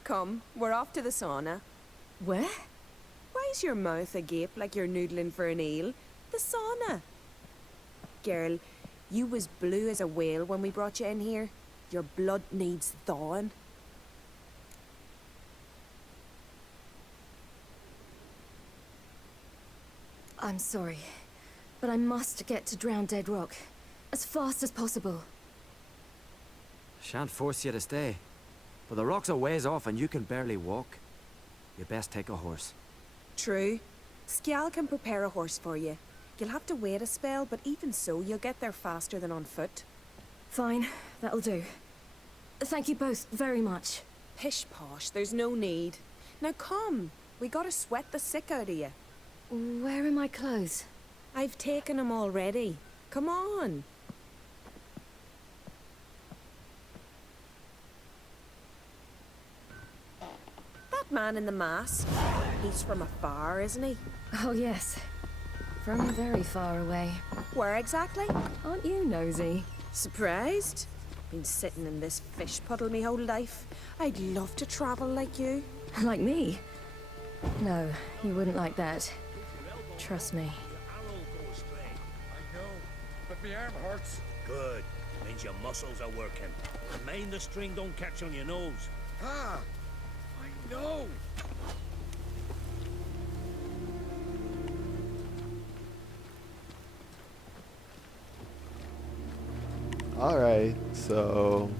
Come, we're off to the sauna. Where? Why's your mouth agape like you're noodling for an eel? the sauna. Girl, you was blue as a whale when we brought you in here. Your blood needs thawing. I'm sorry, but I must get to Drowned Dead Rock as fast as possible. Shan't force you to stay. But the rock's a ways off and you can barely walk. You best take a horse. True. Skjal can prepare a horse for you. You'll have to wait a spell, but even so, you'll get there faster than on foot. Fine, that'll do. Thank you both very much. Pish posh, there's no need. Now come, we gotta sweat the sick out of you. Where are my clothes? I've taken them already. Come on. That man in the mask, he's from afar, isn't he? Oh yes, from very far away. Where exactly? Aren't you nosy? Surprised? Been sitting in this fish puddle me whole life. I'd love to travel like you. Like me? No, you wouldn't like that. Trust me. I know, but my arm hurts. Good. Means your muscles are working. And mind the string don't catch on your nose. Ah, I know. Alright, so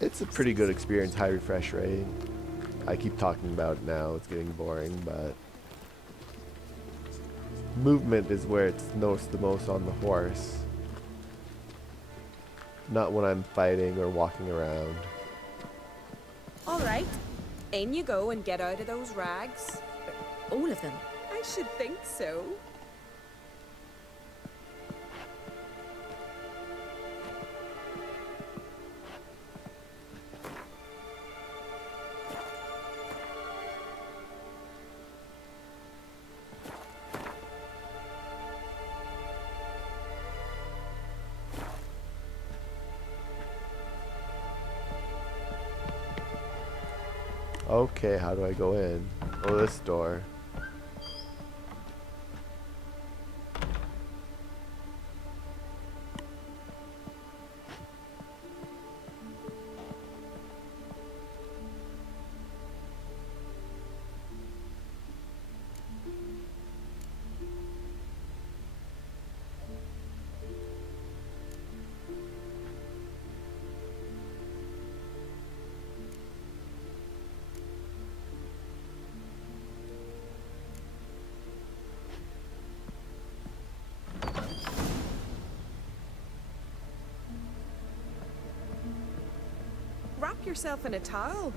it's a pretty good experience, high refresh rate. I keep talking about it now, it's getting boring, but movement is where it's noticed the most on the horse. Not when I'm fighting or walking around. Alright, in you go and get out of those rags. All of them? I should think so. Okay, how do I go in? Oh, this door. Wrap yourself in a towel.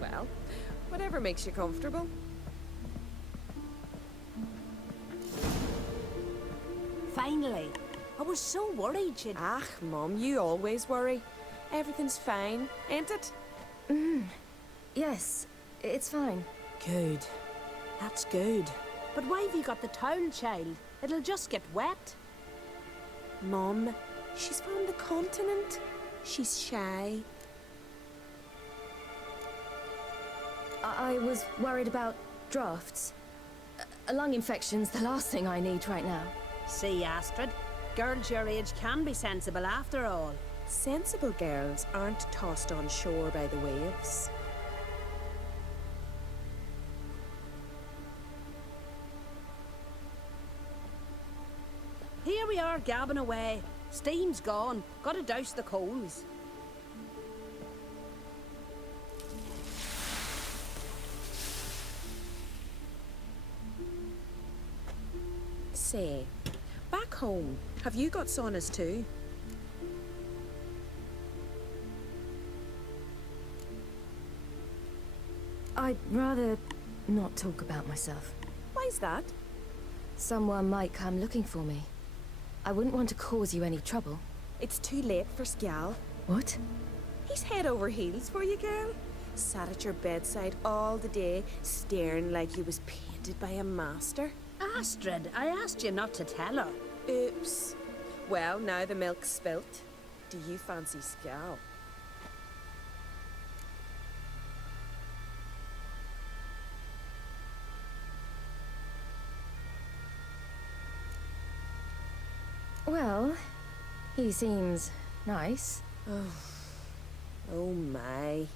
Well, whatever makes you comfortable. Finally. I was so worried you'd... Ach, Mum, you always worry. Everything's fine, ain't it? Yes, it's fine. Good. That's good. But why have you got the towel, child? It'll just get wet. Mum, she's from the continent. She's shy. I was worried about drafts. A lung infection's the last thing I need right now. See, Astrid? Girls your age can be sensible after all. Sensible girls aren't tossed on shore by the waves. Here we are gabbing away. Steam's gone. Gotta douse the coals. Say, back home, have you got saunas too? I'd rather not talk about myself. Why's that? Someone might come looking for me. I wouldn't want to cause you any trouble. It's too late for Skjal. What? He's head over heels for you, girl. Sat at your bedside all the day, staring like he was painted by a master. Astrid, I asked you not to tell her. Oops. Well, now the milk's spilt. Do you fancy Skjal? Well, he seems nice. Oh my.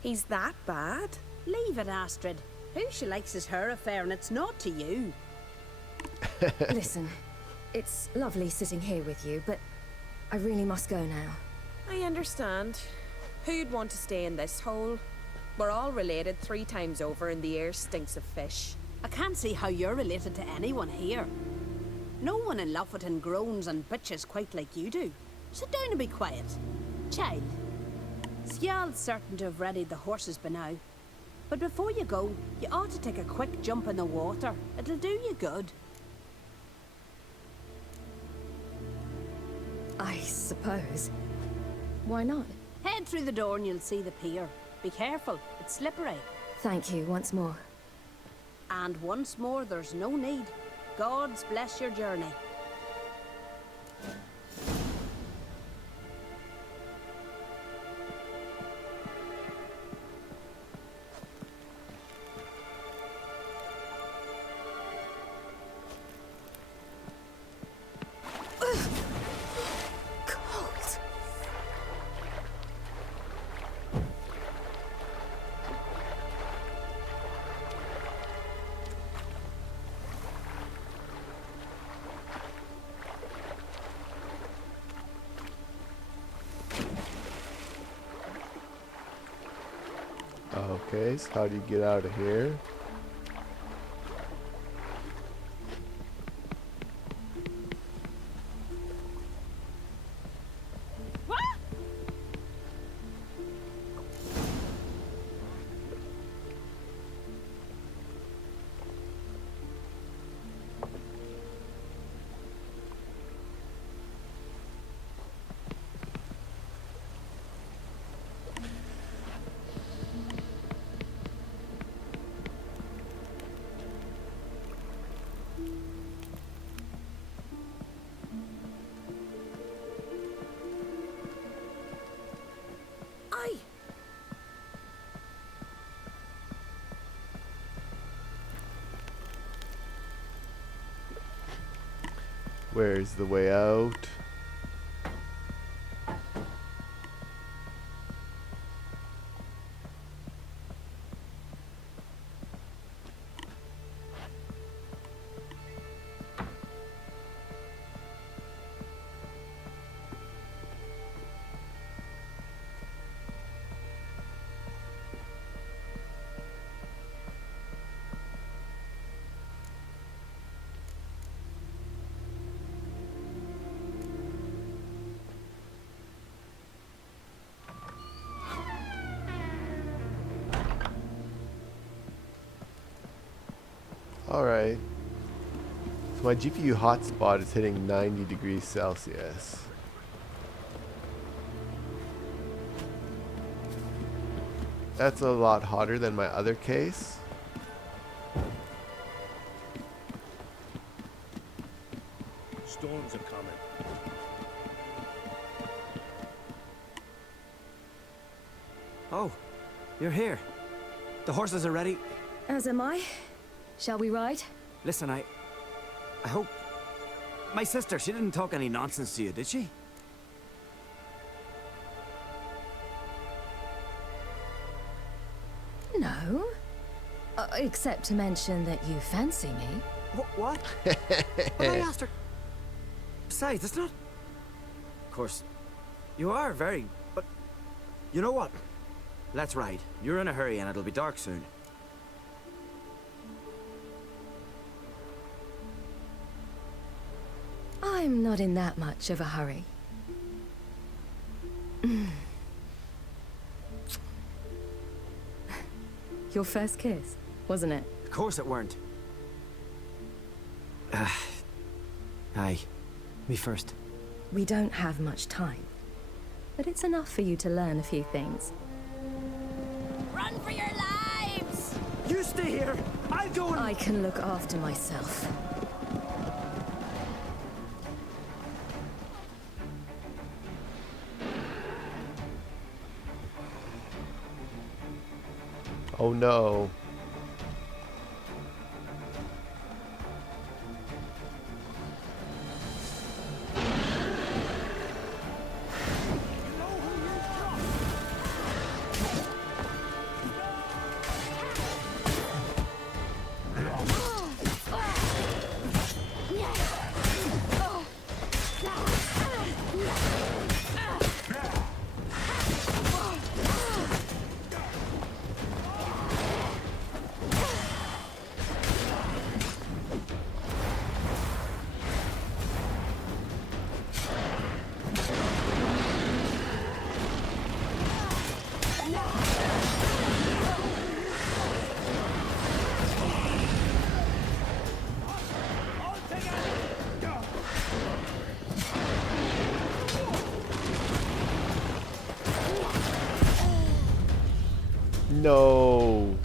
He's that bad? Leave it, Astrid. Who she likes is her affair, and it's not to you. Listen, it's lovely sitting here with you, but I really must go now. I understand. Who'd want to stay in this hole? We're all related 3 times over and the air stinks of fish. I can't see how you're related to anyone here. No one in Lufferton groans and bitches quite like you do. Sit down and be quiet. Child, Scial's certain to have readied the horses by now. But before you go, you ought to take a quick jump in the water. It'll do you good. I suppose. Why not? Head through the door and you'll see the pier. Be careful, it's slippery. Thank you once more. And once more, there's no need. God's bless your journey. Okay, so how do you get out of here? Where's the way out? Alright. So my GPU hotspot is hitting 90 degrees Celsius. That's a lot hotter than my other case. Storms are coming. Oh, you're here. The horses are ready. As am I. Shall we ride? Listen, I hope... My sister, she didn't talk any nonsense to you, did she? No. Except to mention that you fancy me. What? But I asked her... Besides, it's not... Of course, you are very... But... You know what? Let's ride. You're in a hurry and it'll be dark soon. I'm not in that much of a hurry. Your first kiss, wasn't it? Of course it weren't. Aye. Me first. We don't have much time. But it's enough for you to learn a few things. Run for your lives! You stay here! I'll go and... I can look after myself. Oh no. No.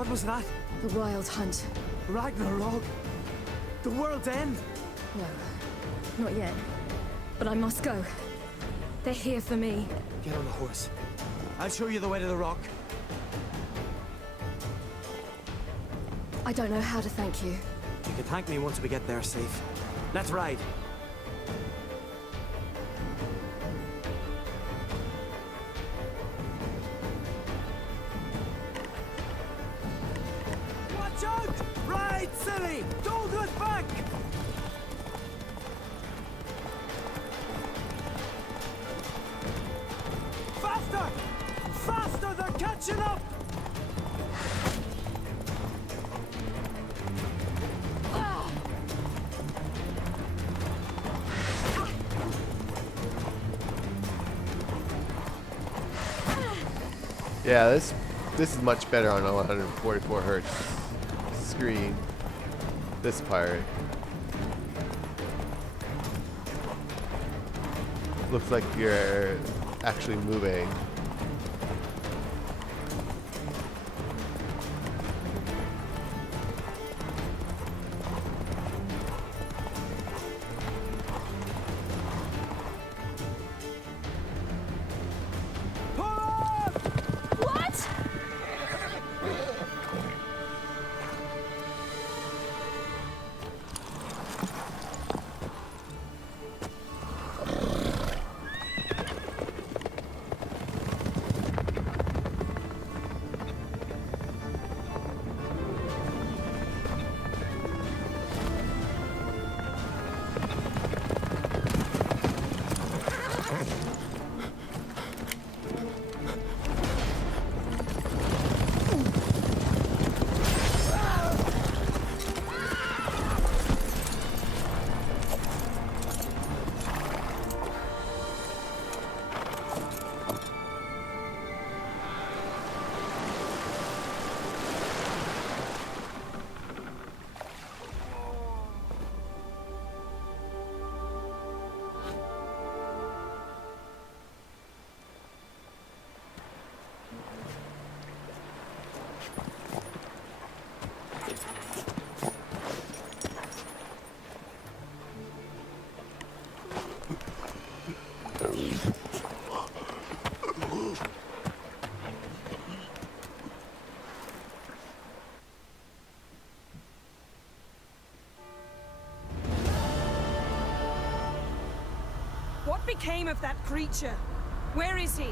What was that? The Wild Hunt. Ragnarok? The world's end? No, not yet. But I must go. They're here for me. Get on the horse. I'll show you the way to the rock. I don't know how to thank you. You can thank me once we get there safe. Let's ride. Watch out! Ride, silly! Don't look back! Faster! Faster! They're catching up! Yeah, this is much better on a 144 hertz screen. This part looks like you're actually moving. became of that creature? Where is he?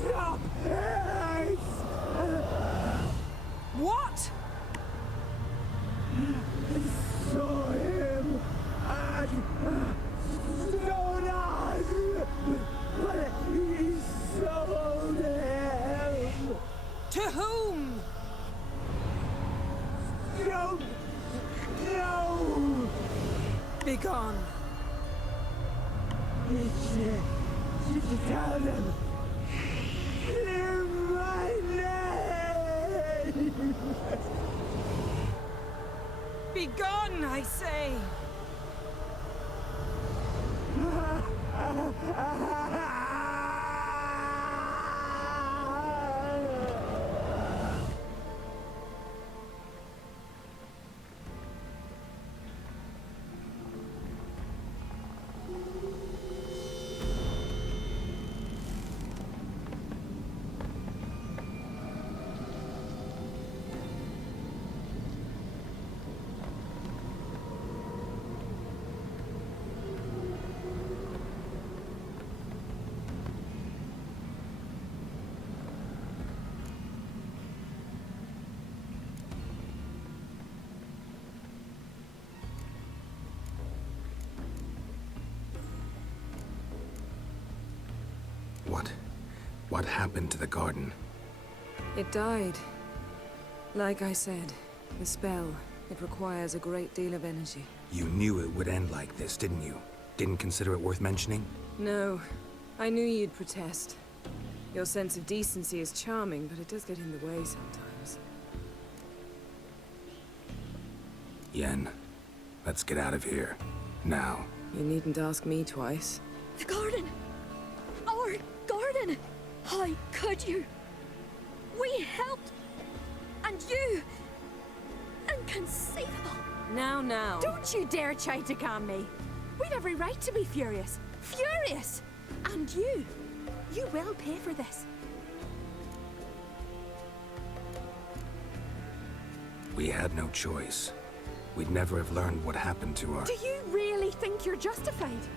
Stop! What? Saw him at Stonas, but he sold him. To whom? Don't know. Begone. Tell them. Clear my name. Begone, I say. What happened to the garden? It died. Like I said, the spell, it requires a great deal of energy. You knew it would end like this, didn't you? Didn't consider it worth mentioning? No, I knew you'd protest. Your sense of decency is charming, but it does get in the way sometimes. Yen, let's get out of here. Now. You needn't ask me twice. The garden! Our garden! How could you? We helped! And you! Inconceivable! Now. Don't you dare try to calm me! We'd every right to be furious! Furious! And you will pay for this. We had no choice. We'd never have learned what happened to our... Do you really think you're justified?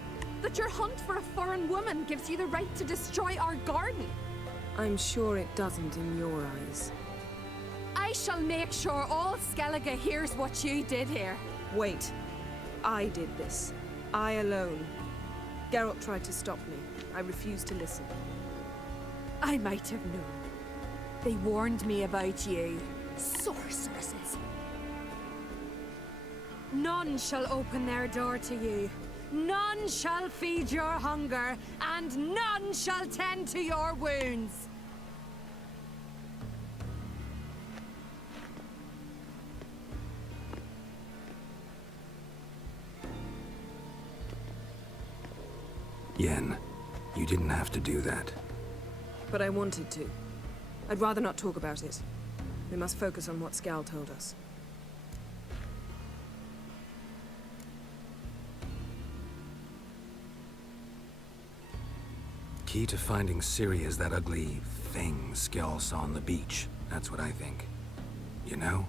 That your hunt for a foreign woman gives you the right to destroy our garden? I'm sure it doesn't in your eyes. I shall make sure all Skellige hears what you did here. Wait. I did this. I alone. Geralt tried to stop me. I refused to listen. I might have known. They warned me about you. Sorceresses. None shall open their door to you. None shall feed your hunger, and none shall tend to your wounds. Yen, you didn't have to do that. But I wanted to. I'd rather not talk about it. We must focus on what Skal told us. Key to finding Ciri is that ugly thing Skell saw on the beach. That's what I think. You know,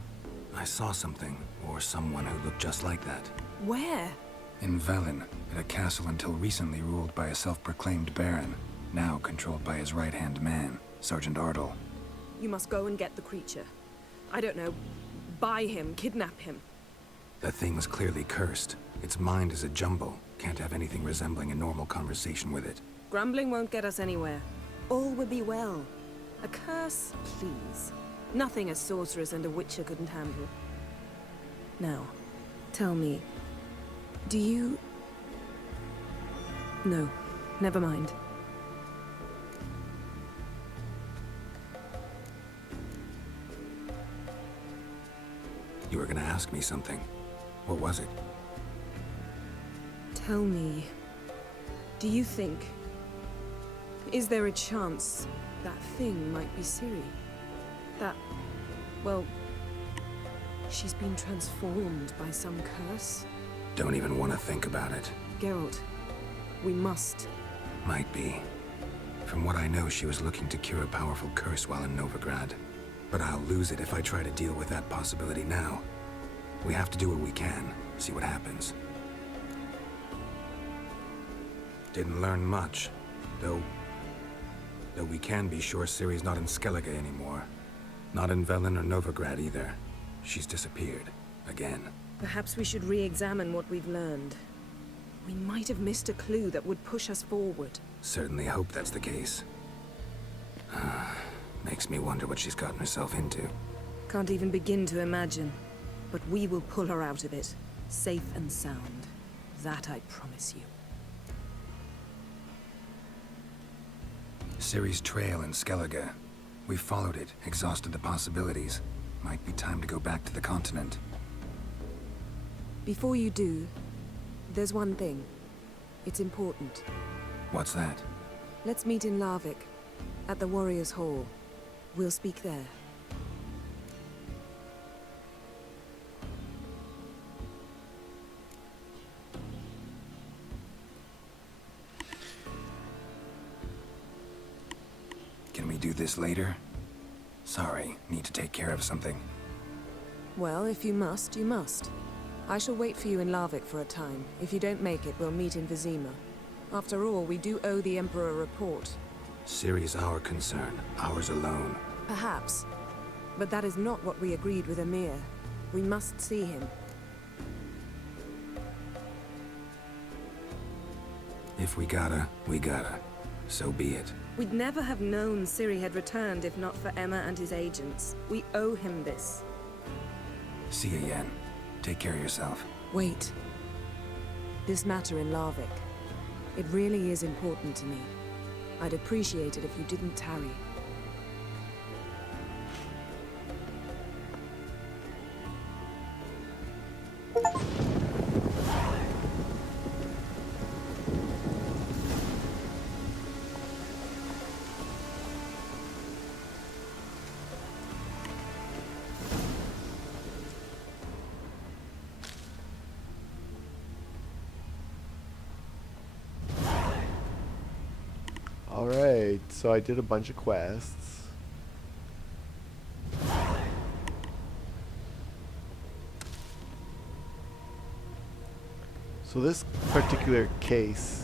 I saw something, or someone who looked just like that. Where? In Velen, at a castle until recently ruled by a self-proclaimed baron, now controlled by his right-hand man, Sergeant Ardle. You must go and get the creature. I don't know, buy him, kidnap him. The thing's clearly cursed. Its mind is a jumble. Can't have anything resembling a normal conversation with it. Grumbling won't get us anywhere. All will be well. A curse, please. Nothing a sorceress and a witcher couldn't handle. Now, tell me, do you... No, never mind. You were gonna ask me something. What was it? Tell me, do you think... Is there a chance that thing might be Ciri? That... well... she's been transformed by some curse? Don't even want to think about it. Geralt, we must. Might be. From what I know, she was looking to cure a powerful curse while in Novigrad. But I'll lose it if I try to deal with that possibility now. We have to do what we can, see what happens. Didn't learn much, though we can be sure Ciri's not in Skellige anymore. Not in Velen or Novigrad either. She's disappeared. Again. Perhaps we should re-examine what we've learned. We might have missed a clue that would push us forward. Certainly hope that's the case. Makes me wonder what she's gotten herself into. Can't even begin to imagine. But we will pull her out of it, safe and sound. That I promise you. Ciri's trail in Skellige. We followed it, exhausted the possibilities. Might be time to go back to the continent. Before you do, there's one thing. It's important. What's that? Let's meet in Larvik, at the Warriors' Hall. We'll speak there. Can we do this later? Sorry, need to take care of something. Well, if you must, you must. I shall wait for you in Larvik for a time. If you don't make it, we'll meet in Vizima. After all, we do owe the Emperor a report. Ciri's our concern, ours alone. Perhaps. But that is not what we agreed with Emir. We must see him. If we gotta, we gotta. So be it. We'd never have known Ciri had returned if not for Emma and his agents. We owe him this. See you, Yen. Take care of yourself. Wait. This matter in Larvik. It really is important to me. I'd appreciate it if you didn't tarry. Alright, so I did a bunch of quests. So this particular case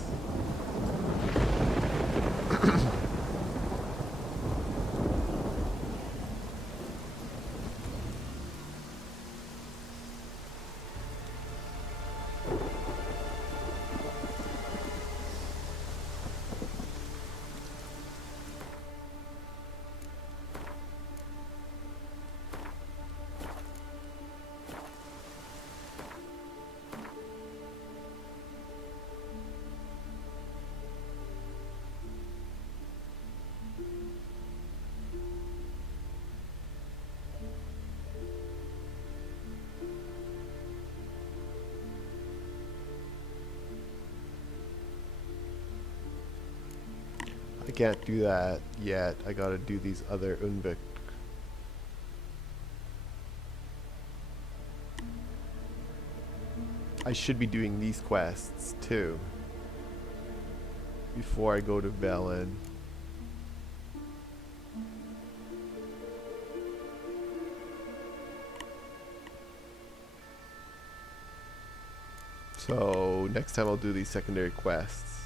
I can't do that yet. I gotta do these other Unvik. I should be doing these quests too before I go to Velen. So next time I'll do these secondary quests.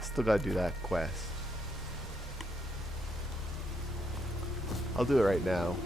Still gotta do that quest. I'll do it right now.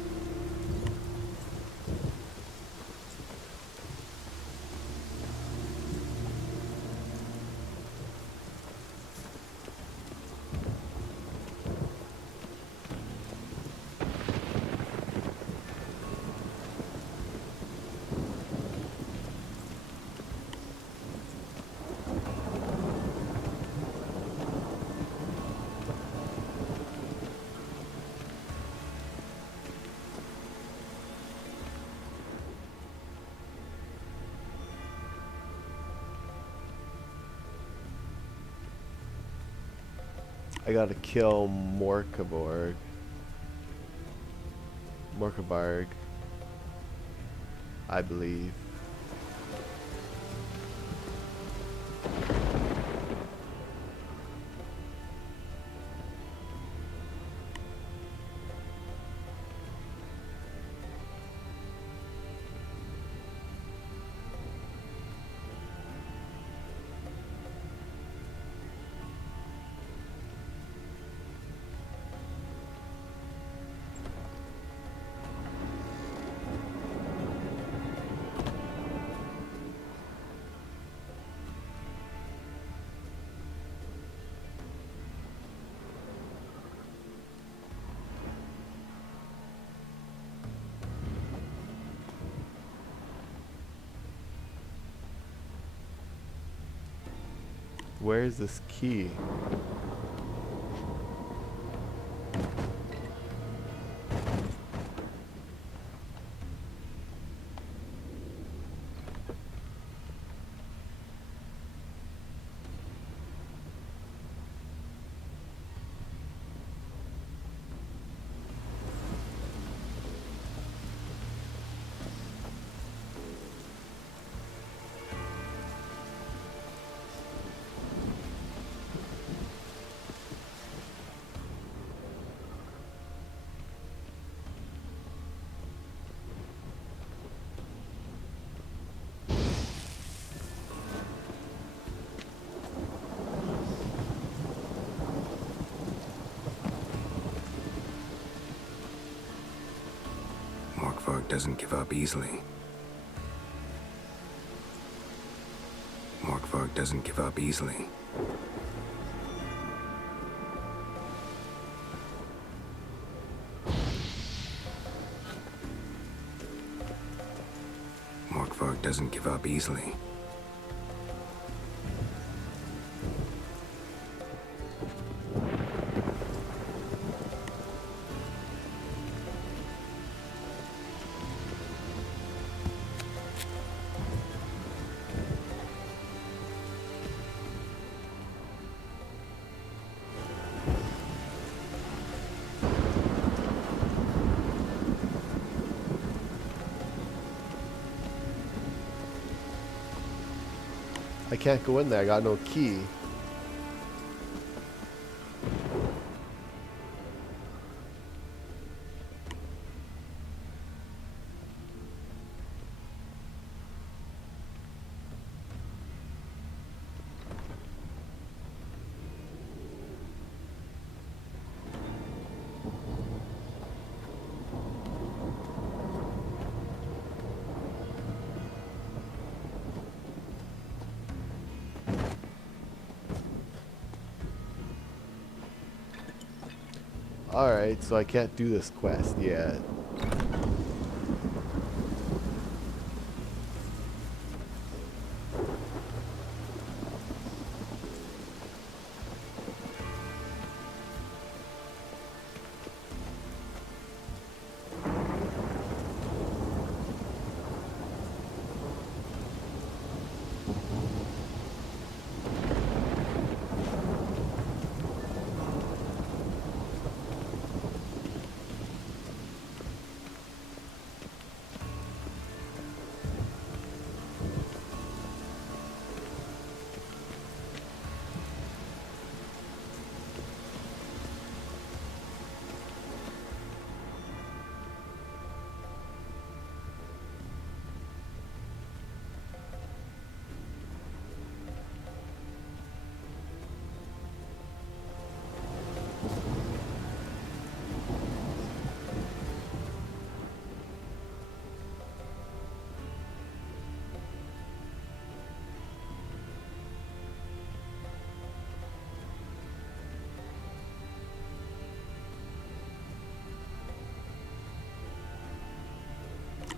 I gotta kill Morkabarg, I believe. Where is this key? Morkvarg doesn't give up easily. Morkvarg doesn't give up easily. Morkvarg doesn't give up easily. I can't go in there, I got no key. Alright, so I can't do this quest yet.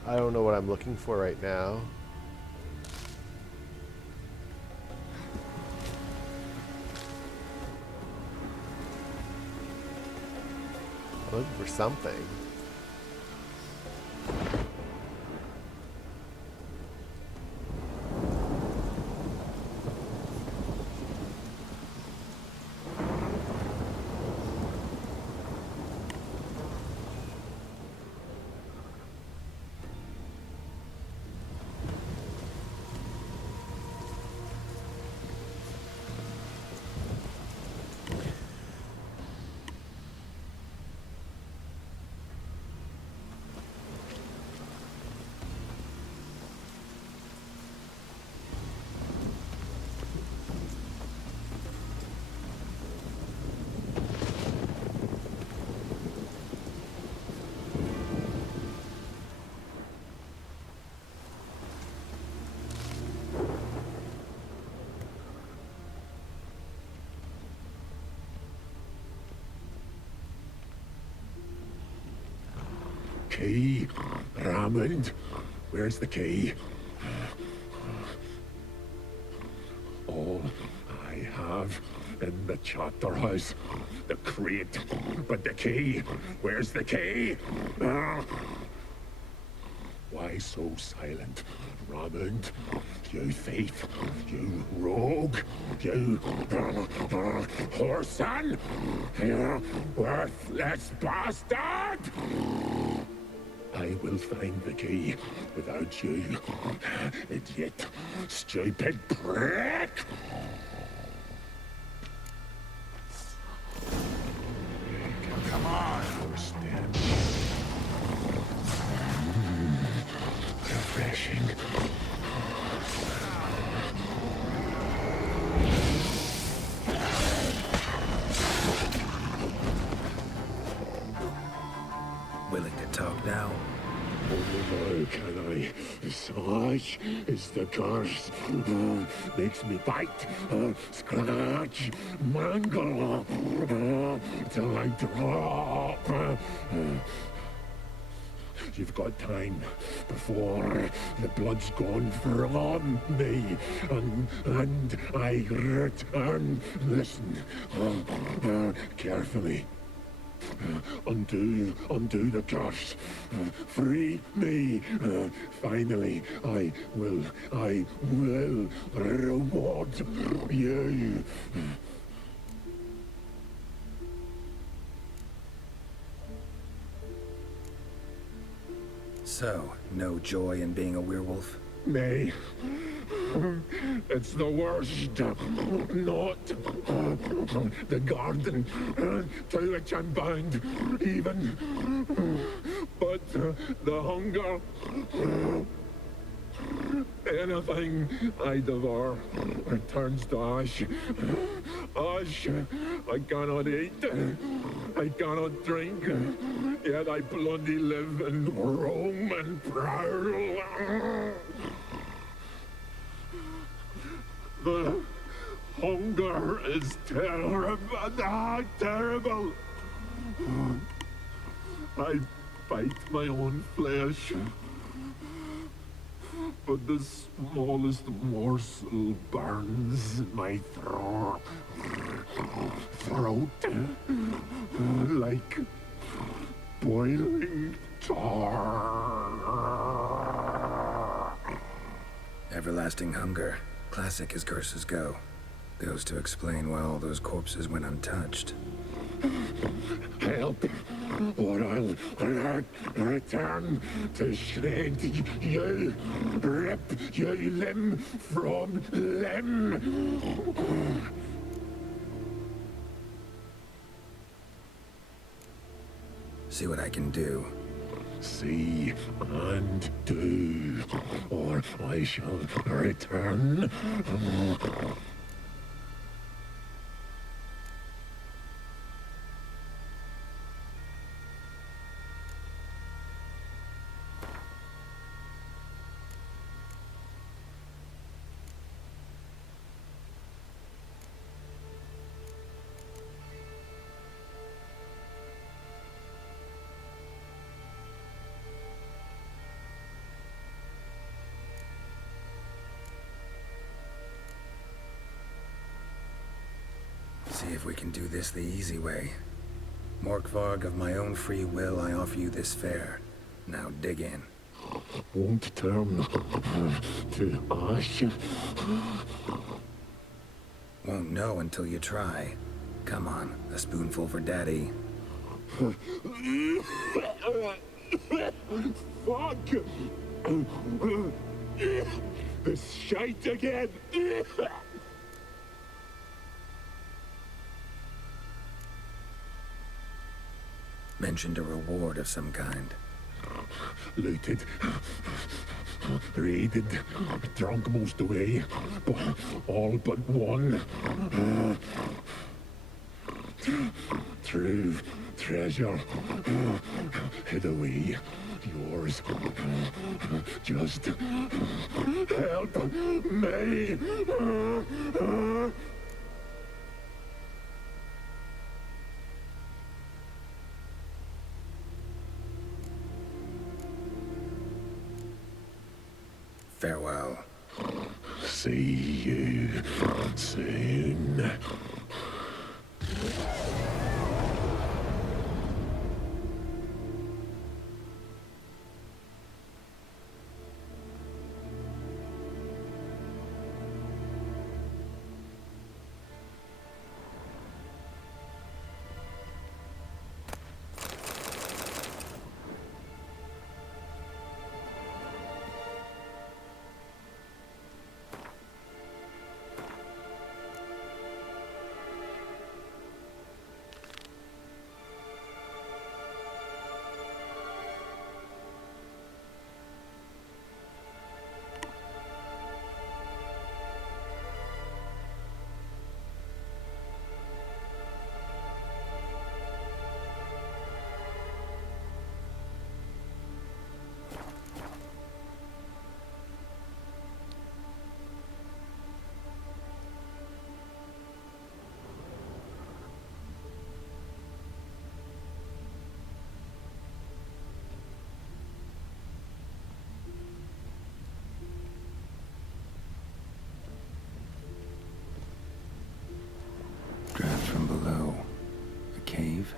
I don't know what I'm looking for right now. I'm looking for something. key. Raymond, where's the key? All I have in the chapter house, the crate, but the key, where's the key? Why so silent, Raymond? You thief, you rogue, you whoreson, you worthless bastard! I will find the key without you, idiot, stupid prick! Come on, horse man. Refreshing. Willing to talk now? Only now can I. Such is the curse. Makes me bite, scratch, mangle, till I drop. You've got time before the blood's gone from me, and I return. Listen, carefully. Undo the curse. Free me. Finally, I will reward you. So, no joy in being a werewolf? Nay. It's the worst. Not the garden to which I'm bound, even. But the hunger. Anything I devour returns to ash. Ash I cannot eat. I cannot drink. Yet I bloody live and roam and prowl. The hunger is terrible. Terrible. I bite my own flesh. But the smallest morsel burns in my throat. Like boiling tar. Everlasting hunger. Classic as curses go. Goes to explain why all those corpses went untouched. Help, or I'll return to shred you, rip you limb from limb. See what I can do. See and do, or I shall return. See if we can do this the easy way. Morkvarg, of my own free will, I offer you this fare. Now dig in. Won't turn to ash. Won't know until you try. Come on, a spoonful for Daddy. Fuck! This shite again! Mentioned a reward of some kind. Looted, raided, drunk most away, but all but one. True treasure, hid away, yours. Just help me. Farewell. See you soon. Draft from below. A cave?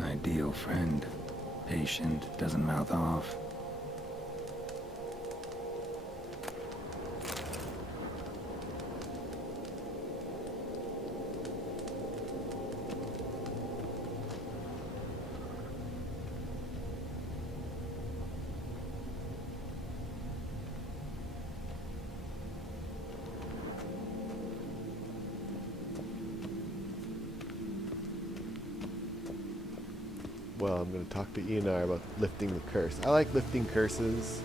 Ideal friend. Patient, doesn't mouth off. Well, I'm going to talk to Eonar about lifting the curse. I like lifting curses.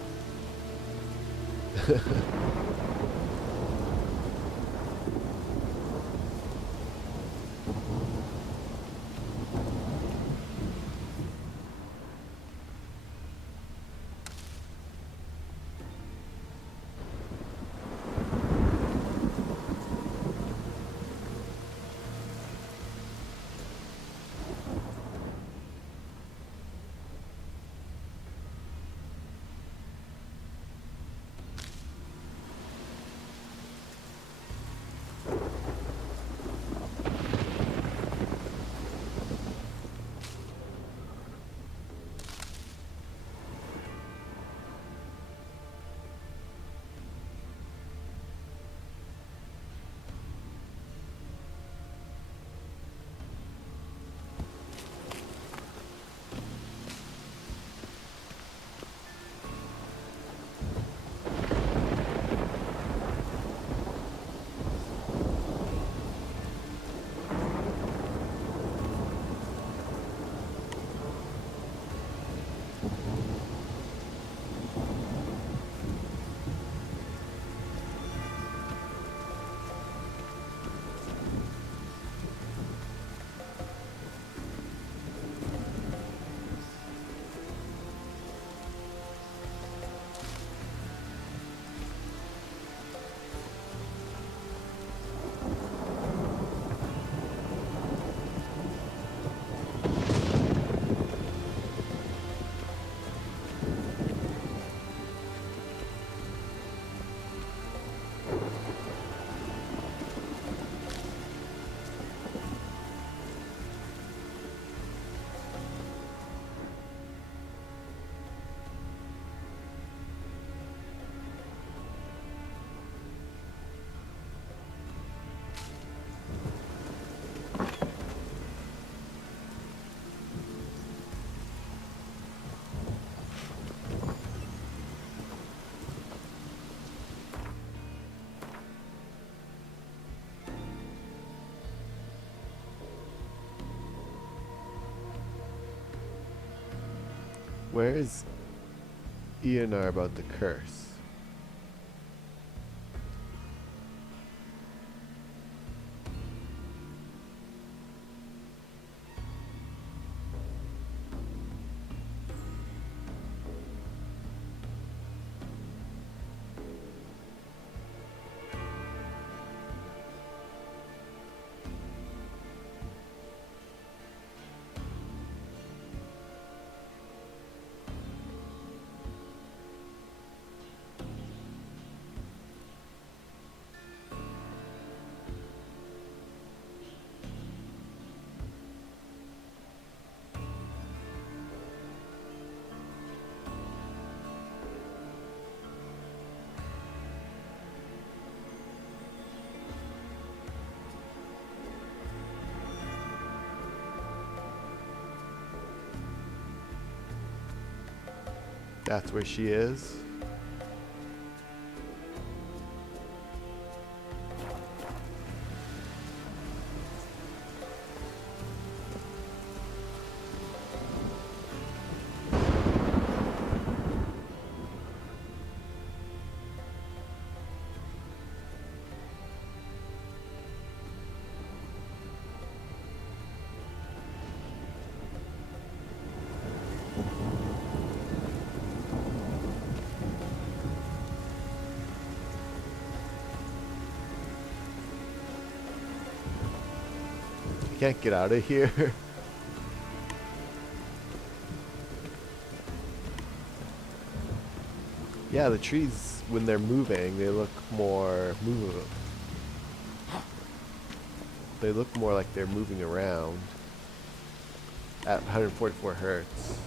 Where is Eonar about the curse? That's where she is. Can't get out of here. Yeah, the trees, when they're moving, they look more movable. They look more like they're moving around at 144 hertz.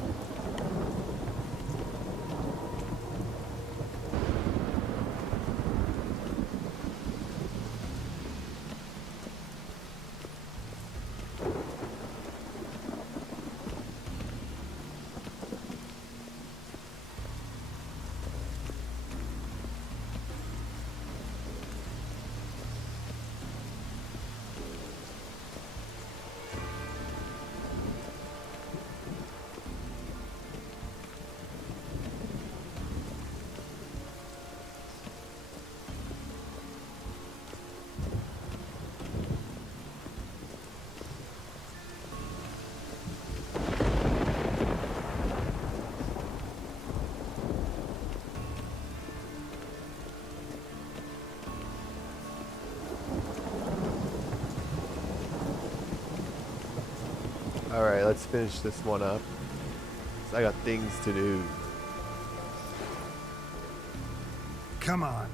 Alright, let's finish this one up. 'Cause I got things to do. Come on.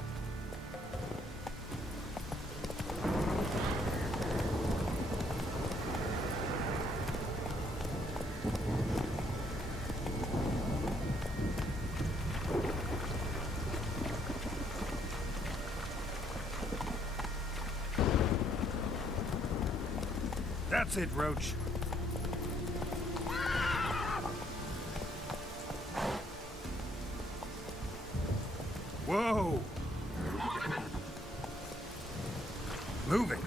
That's it, Roach. Whoa! Move it!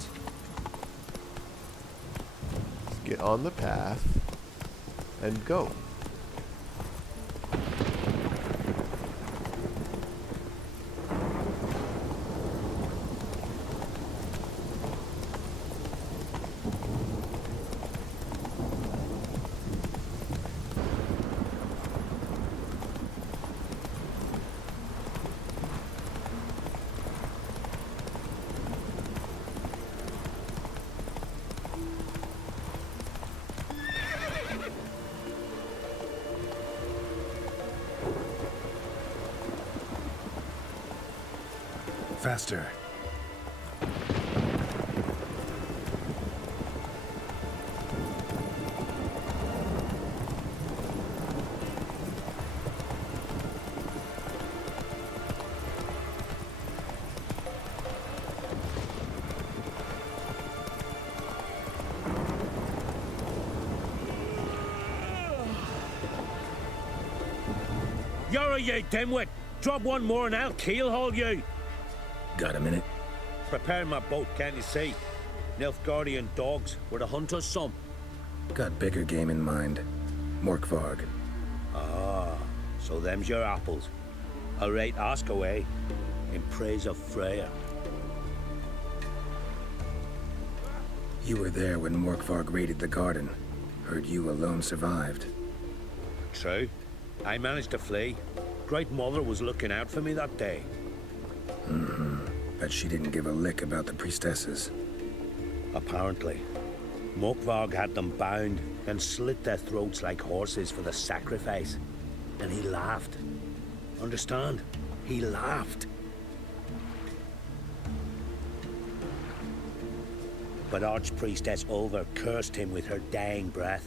Let's get on the path and go. Faster. You're you dimwit! Drop one more and I'll keelhaul you! Got a minute? Prepare my boat, can't you see? Nilfgaardian dogs were the hunters some. Got bigger game in mind. Morkvarg. Ah, so them's your apples. Alright, ask away. In praise of Freya. You were there when Morkvarg raided the garden. Heard you alone survived. True. I managed to flee. Great Mother was looking out for me that day. Bet she didn't give a lick about the priestesses. Apparently. Morkvarg had them bound and slit their throats like horses for the sacrifice. And he laughed. Understand? He laughed. But Archpriestess Ulver cursed him with her dying breath.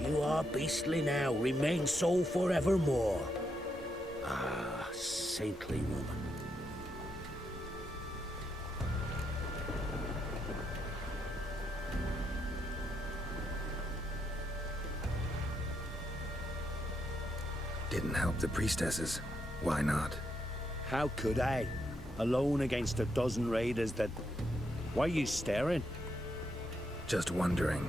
You are beastly now, remain so forevermore. Ah, saintly woman. Didn't help the priestesses. Why not? How could I? Alone against a dozen raiders that... Why are you staring? Just wondering.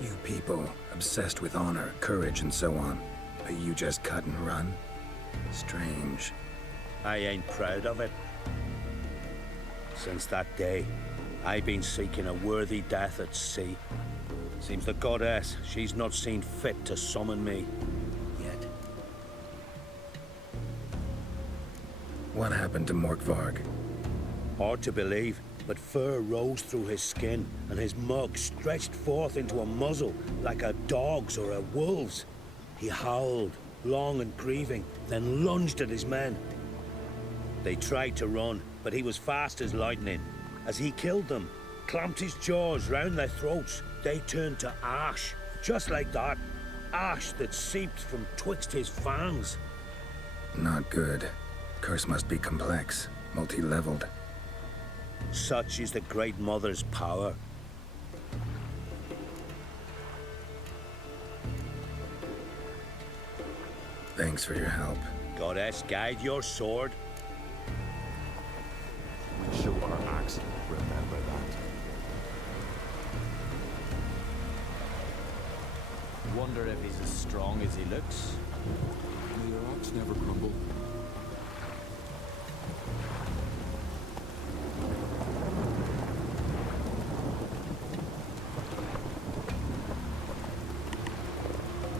You people, obsessed with honor, courage, and so on. But you just cut and run? Strange. I ain't proud of it. Since that day, I've been seeking a worthy death at sea. Seems the goddess, she's not seen fit to summon me. Yet. What happened to Morkvarg? Hard to believe, but fur rose through his skin, and his mug stretched forth into a muzzle like a dog's or a wolf's. He howled, long and grieving, then lunged at his men. They tried to run, but he was fast as lightning. As he killed them, clamped his jaws round their throats, they turned to ash, just like that. Ash that seeped from twixt his fangs. Not good. Curse must be complex, multi-leveled. Such is the Great Mother's power. Thanks for your help. Goddess, guide your sword. We show our axe. Remember that. Wonder if he's as strong as he looks. May your axe never crumble.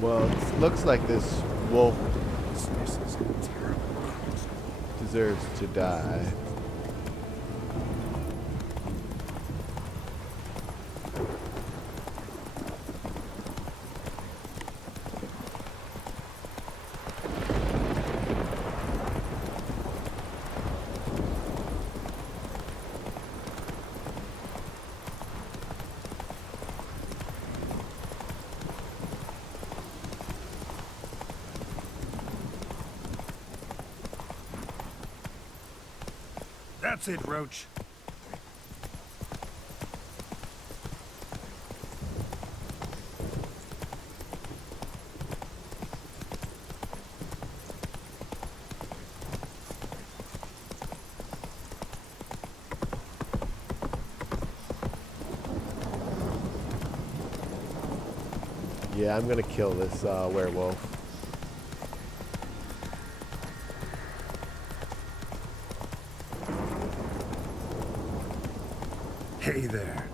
Well, it looks like this wolf deserves to die. That's it, Roach. Yeah, I'm gonna kill this werewolf. Hey there.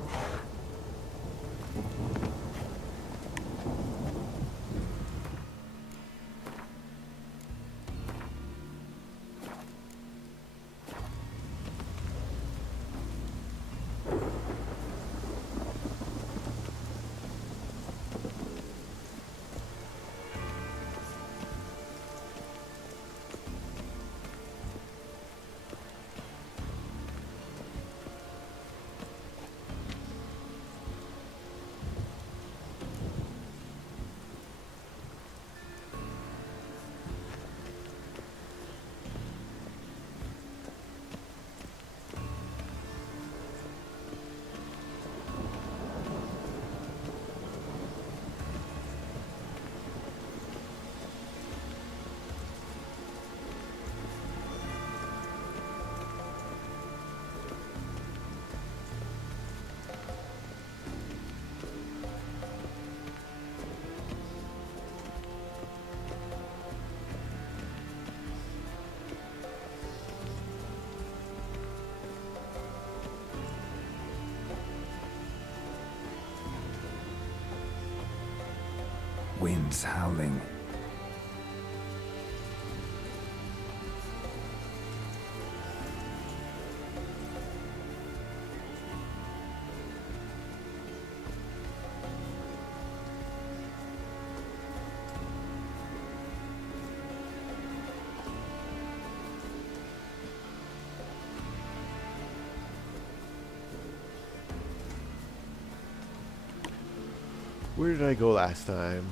Winds howling. Where did I go last time?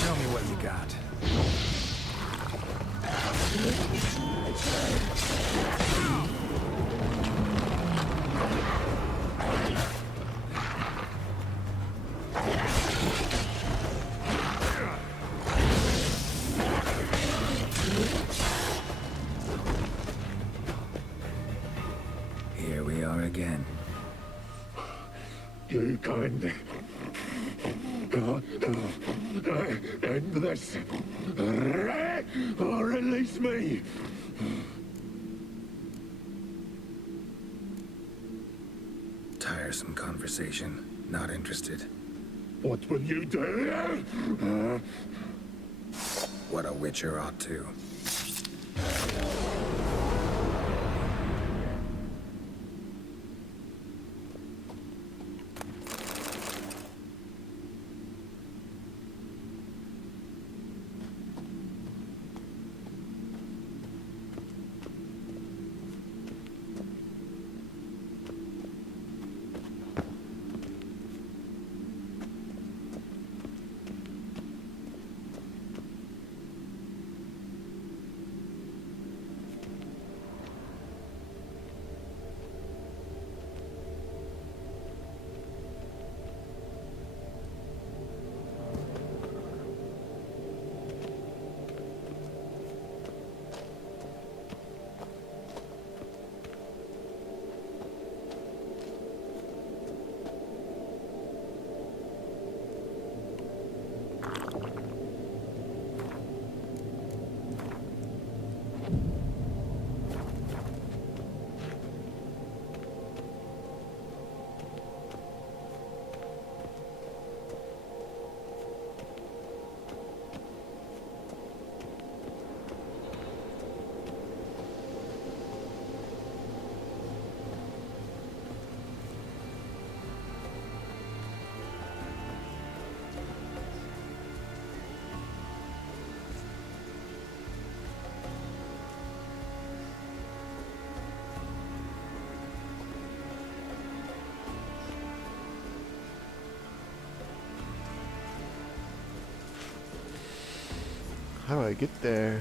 Show me what you got. Here we are again. You can't. End this. Or release me. Tiresome conversation. Not interested. What will you do? What a witcher ought to. How do I get there?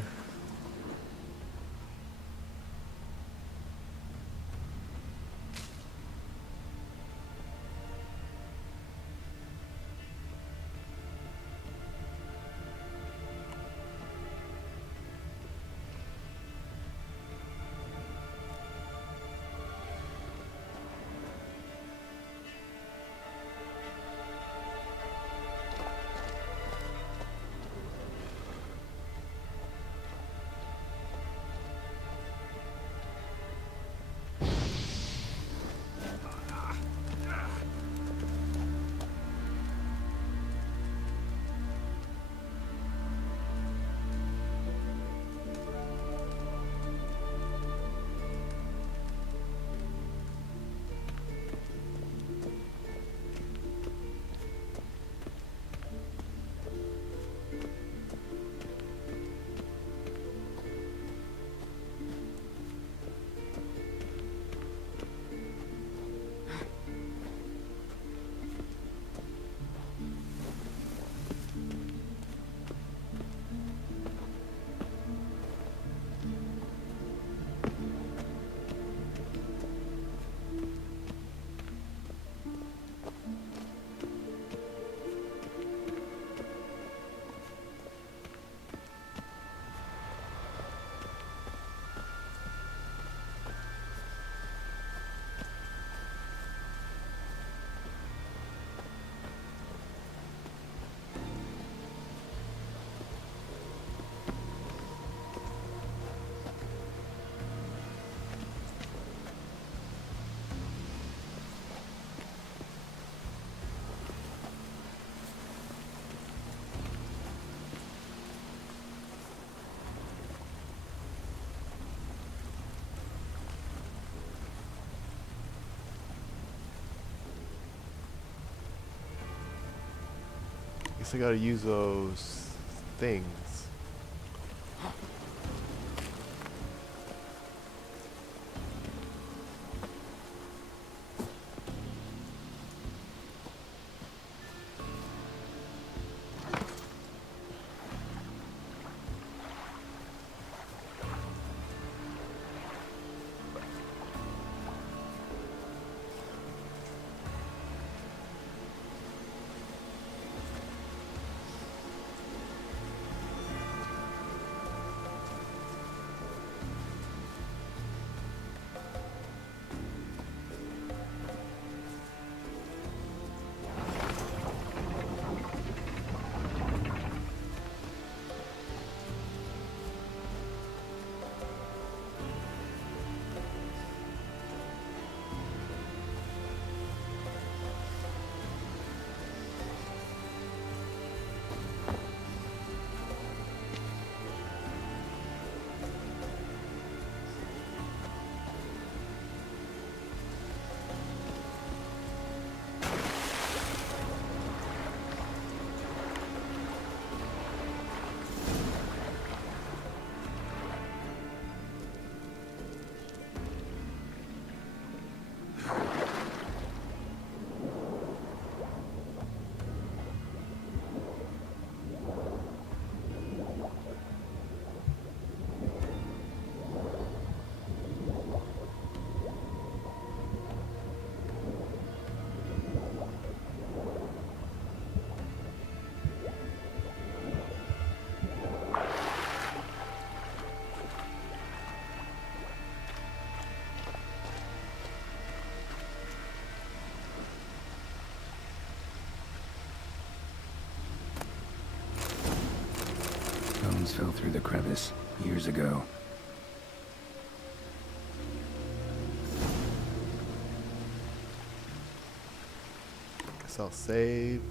Guess I gotta use those things. Bones fell through the crevice years ago. Guess I'll save.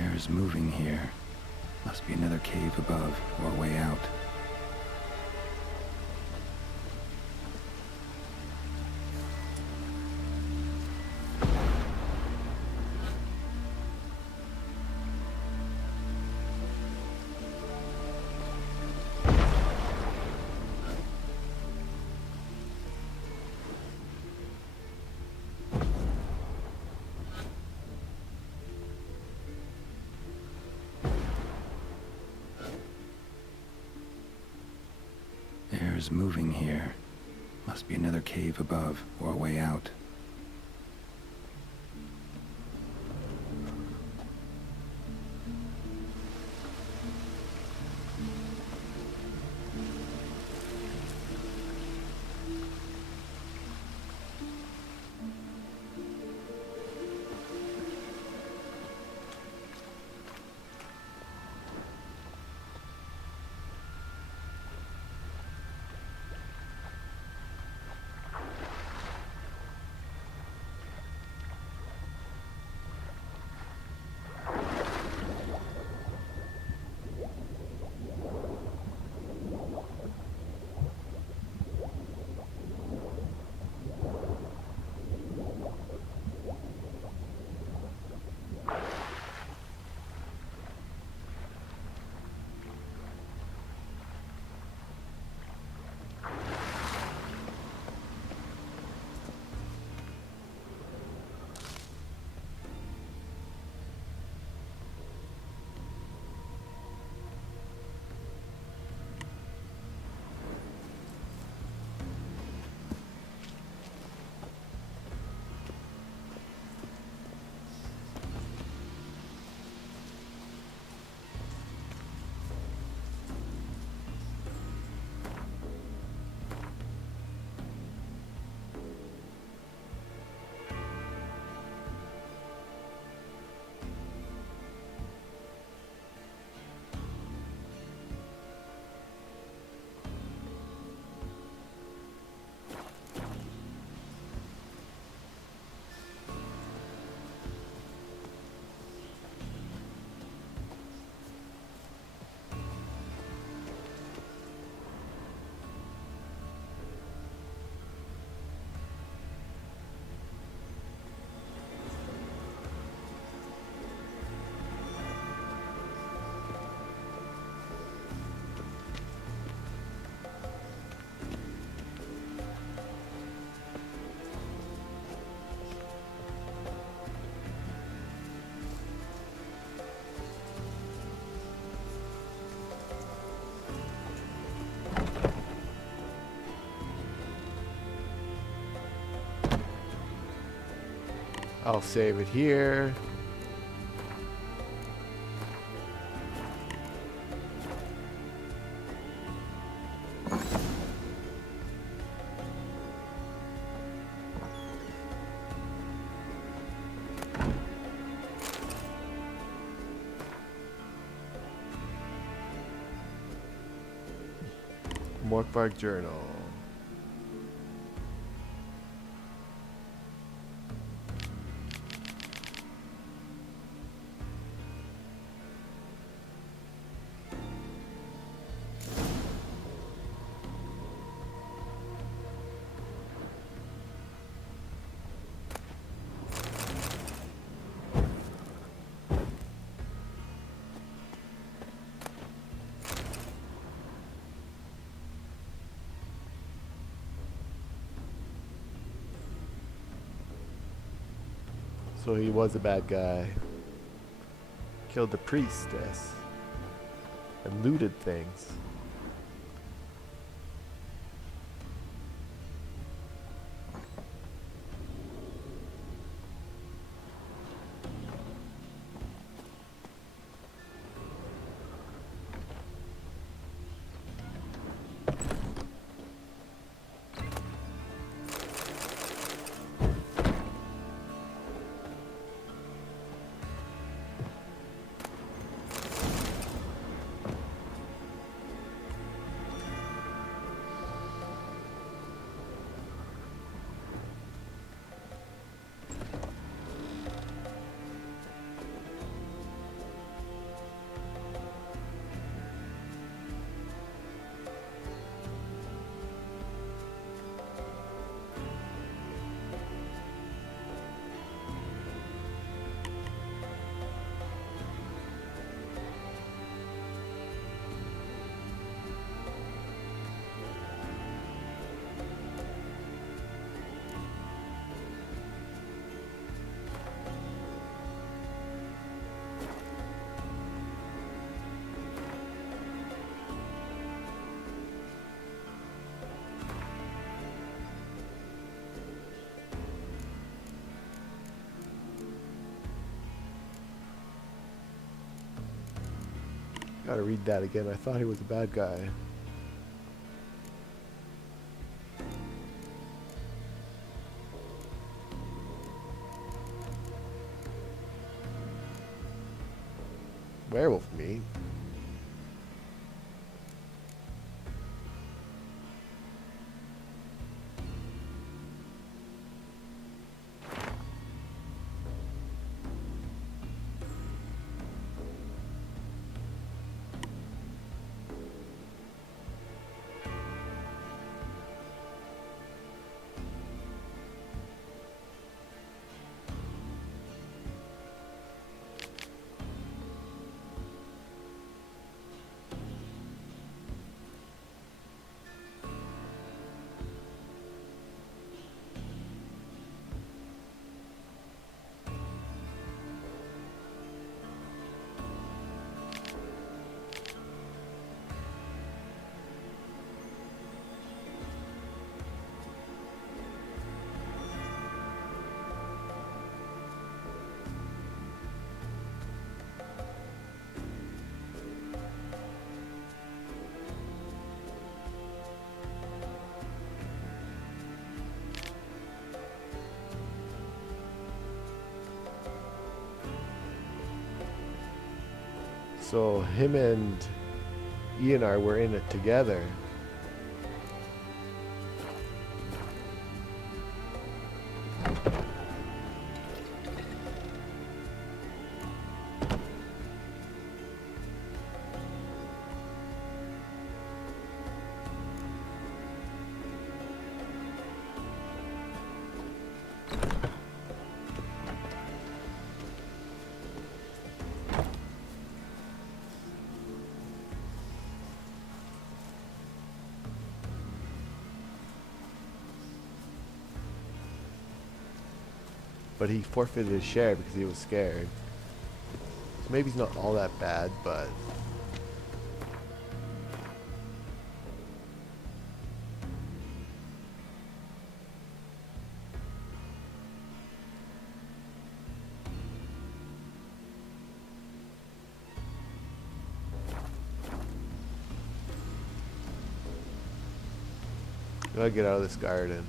Air's moving here. Must be another cave above or a way out. Air's moving here. Must be another cave above or a way out. I'll save it here. Morkvarg Journal. So he was a bad guy. Killed the priestess. And looted things. Gotta read that again. I thought he was a bad guy. Werewolf meat. So him and Eonar were in it together. But he forfeited his share because he was scared. So maybe he's not all that bad, but... Gotta get out of this garden.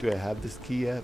Do I have this key yet?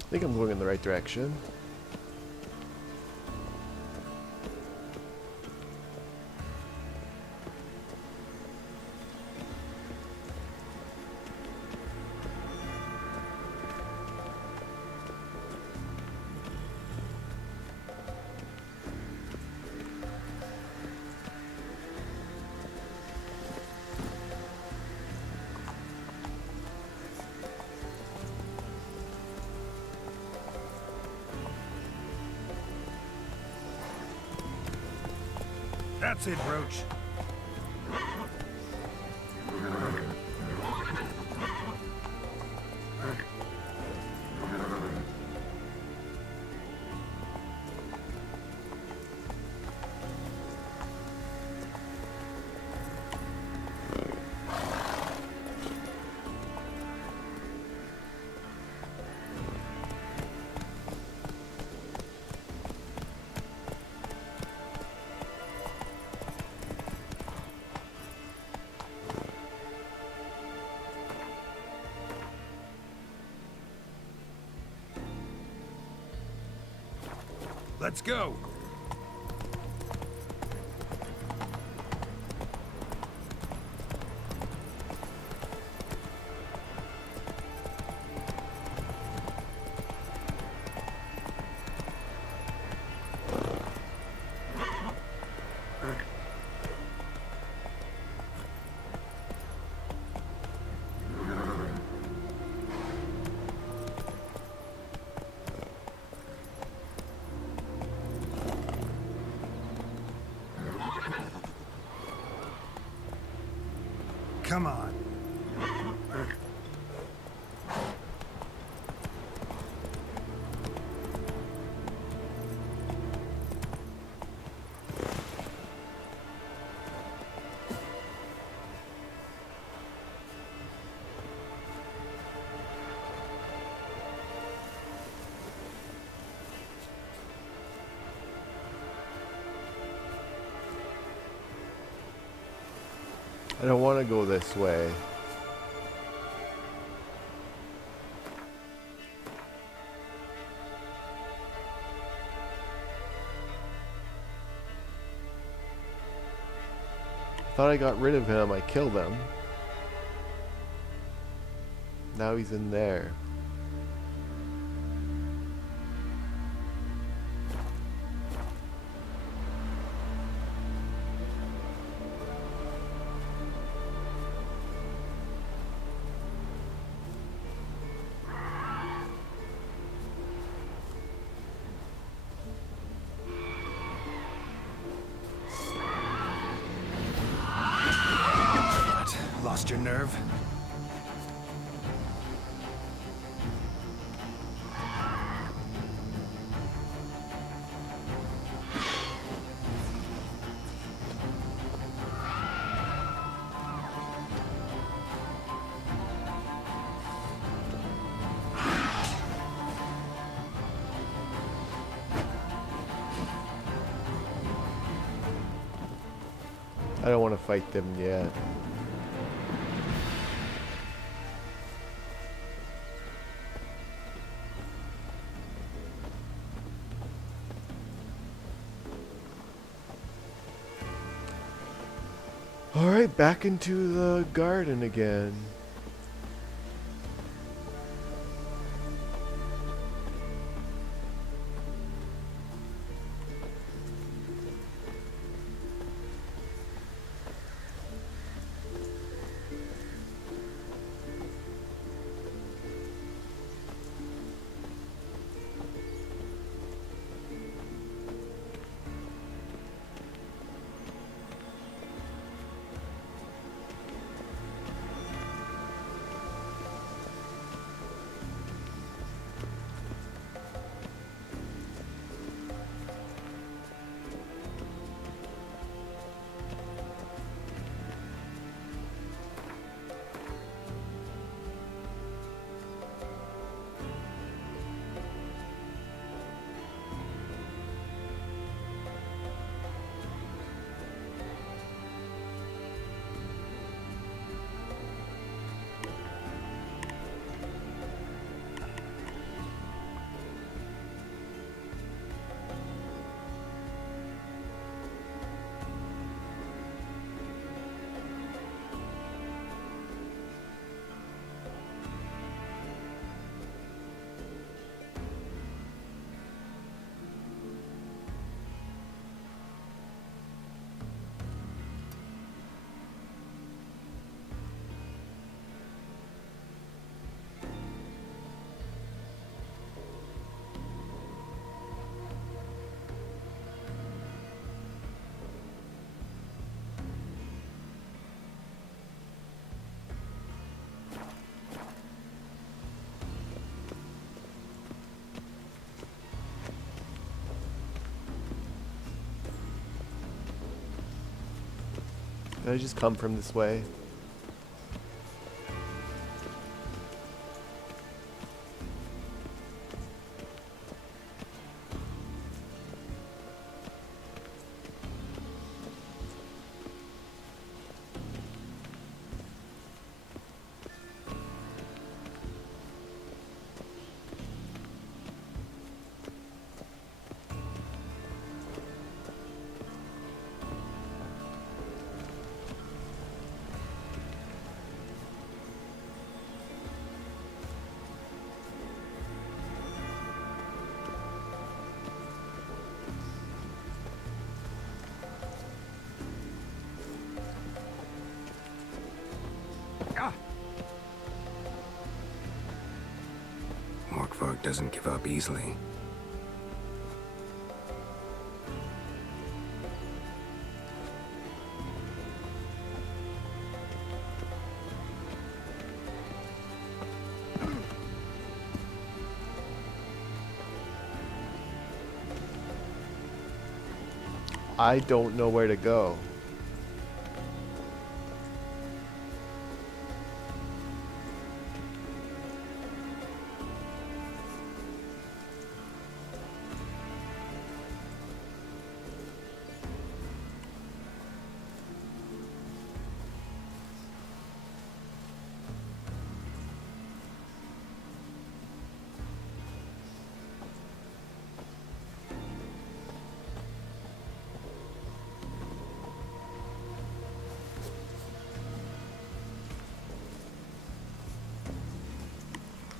I think I'm going in the right direction. That's it, Roach. Let's go. Come on. I don't want to go this way. thought I got rid of him. I killed him. Now he's in there. Lost your nerve? I don't want to fight them yet. Alright, back into the garden again. Did I just come from this way? Morkvarg doesn't give up easily. I don't know where to go.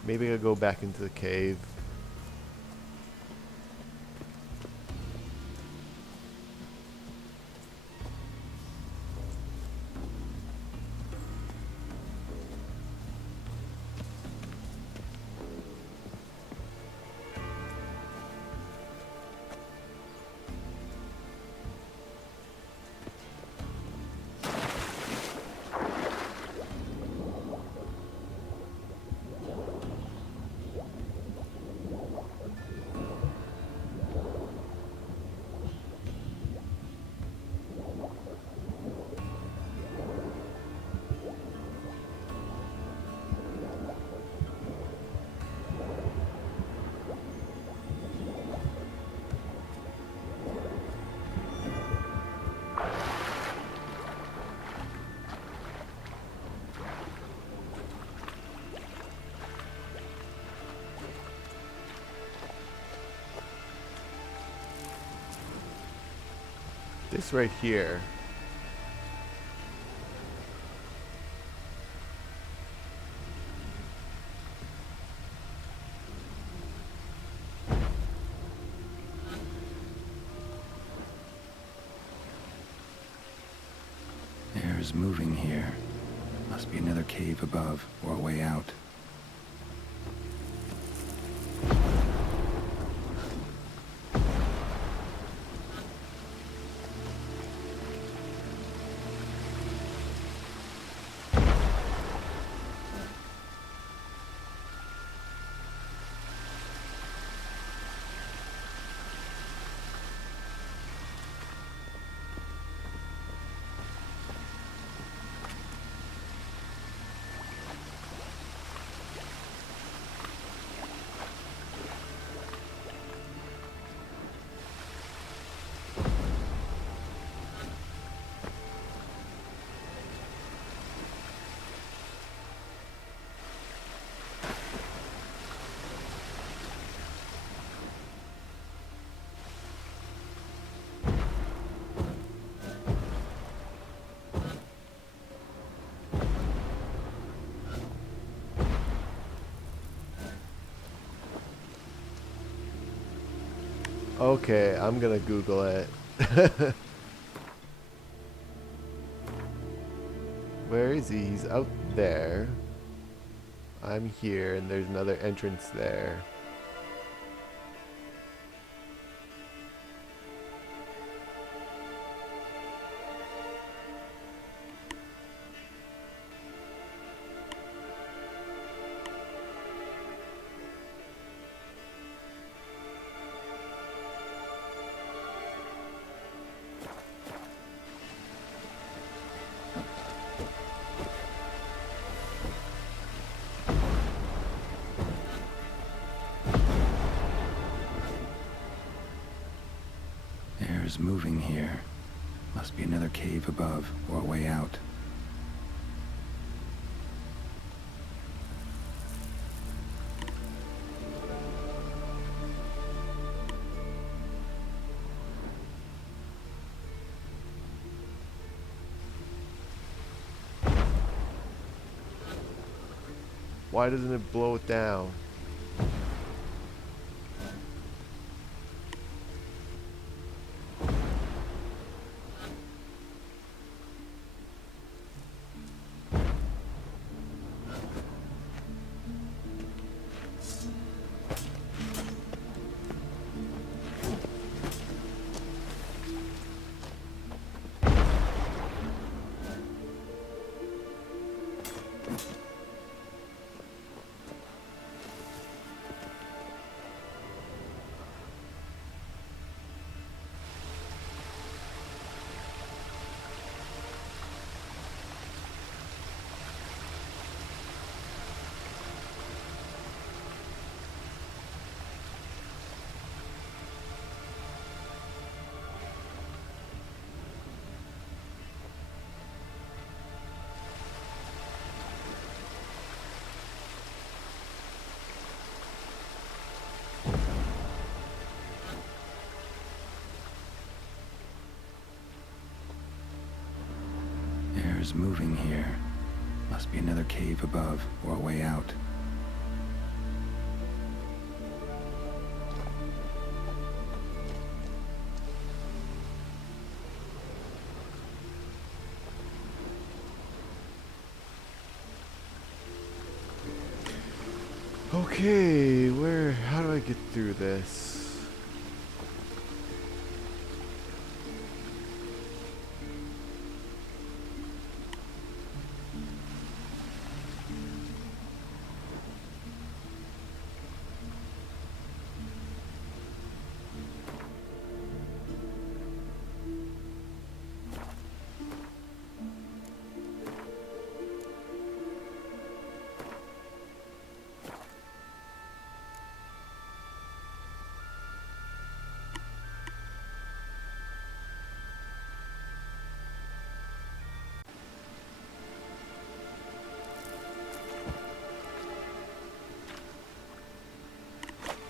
Maybe I'll go back into the cave. This right here. Air's moving here. Must be another cave above or a way out. Okay, I'm gonna Google it. Where is he? He's out there. I'm here, and there's another entrance there. Air's moving here. Must be another cave above or a way out. Why doesn't it blow it down? Air's moving here. Must be another cave above or a way out. Okay, how do I get through this?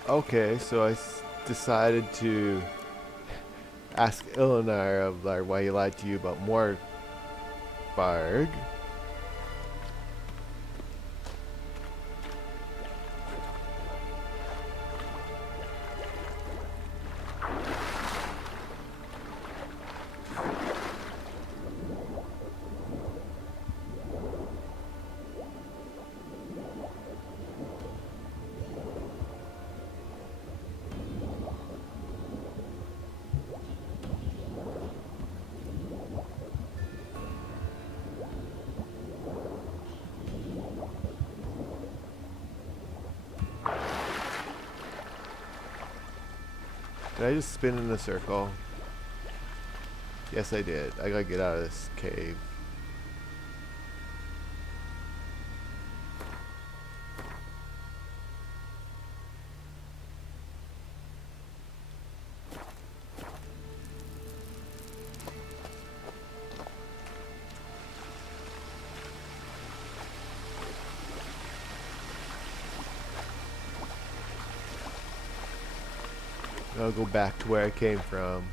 Okay, so I decided to ask Ilinar of like why he lied to you about Morkvarg. Did I just spin in a circle? Yes, I did. I gotta get out of this cave. I'll go back to where I came from.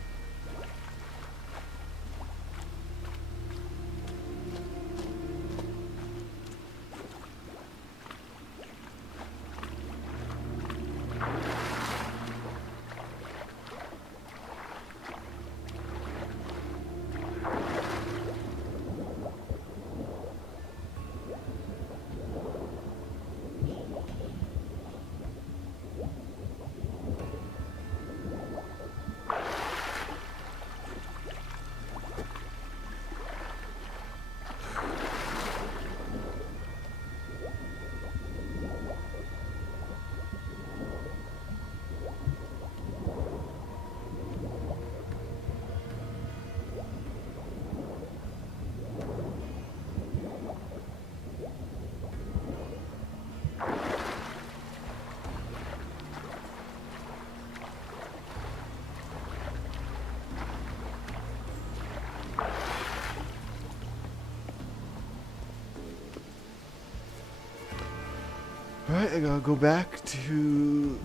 Alright, I gotta go back to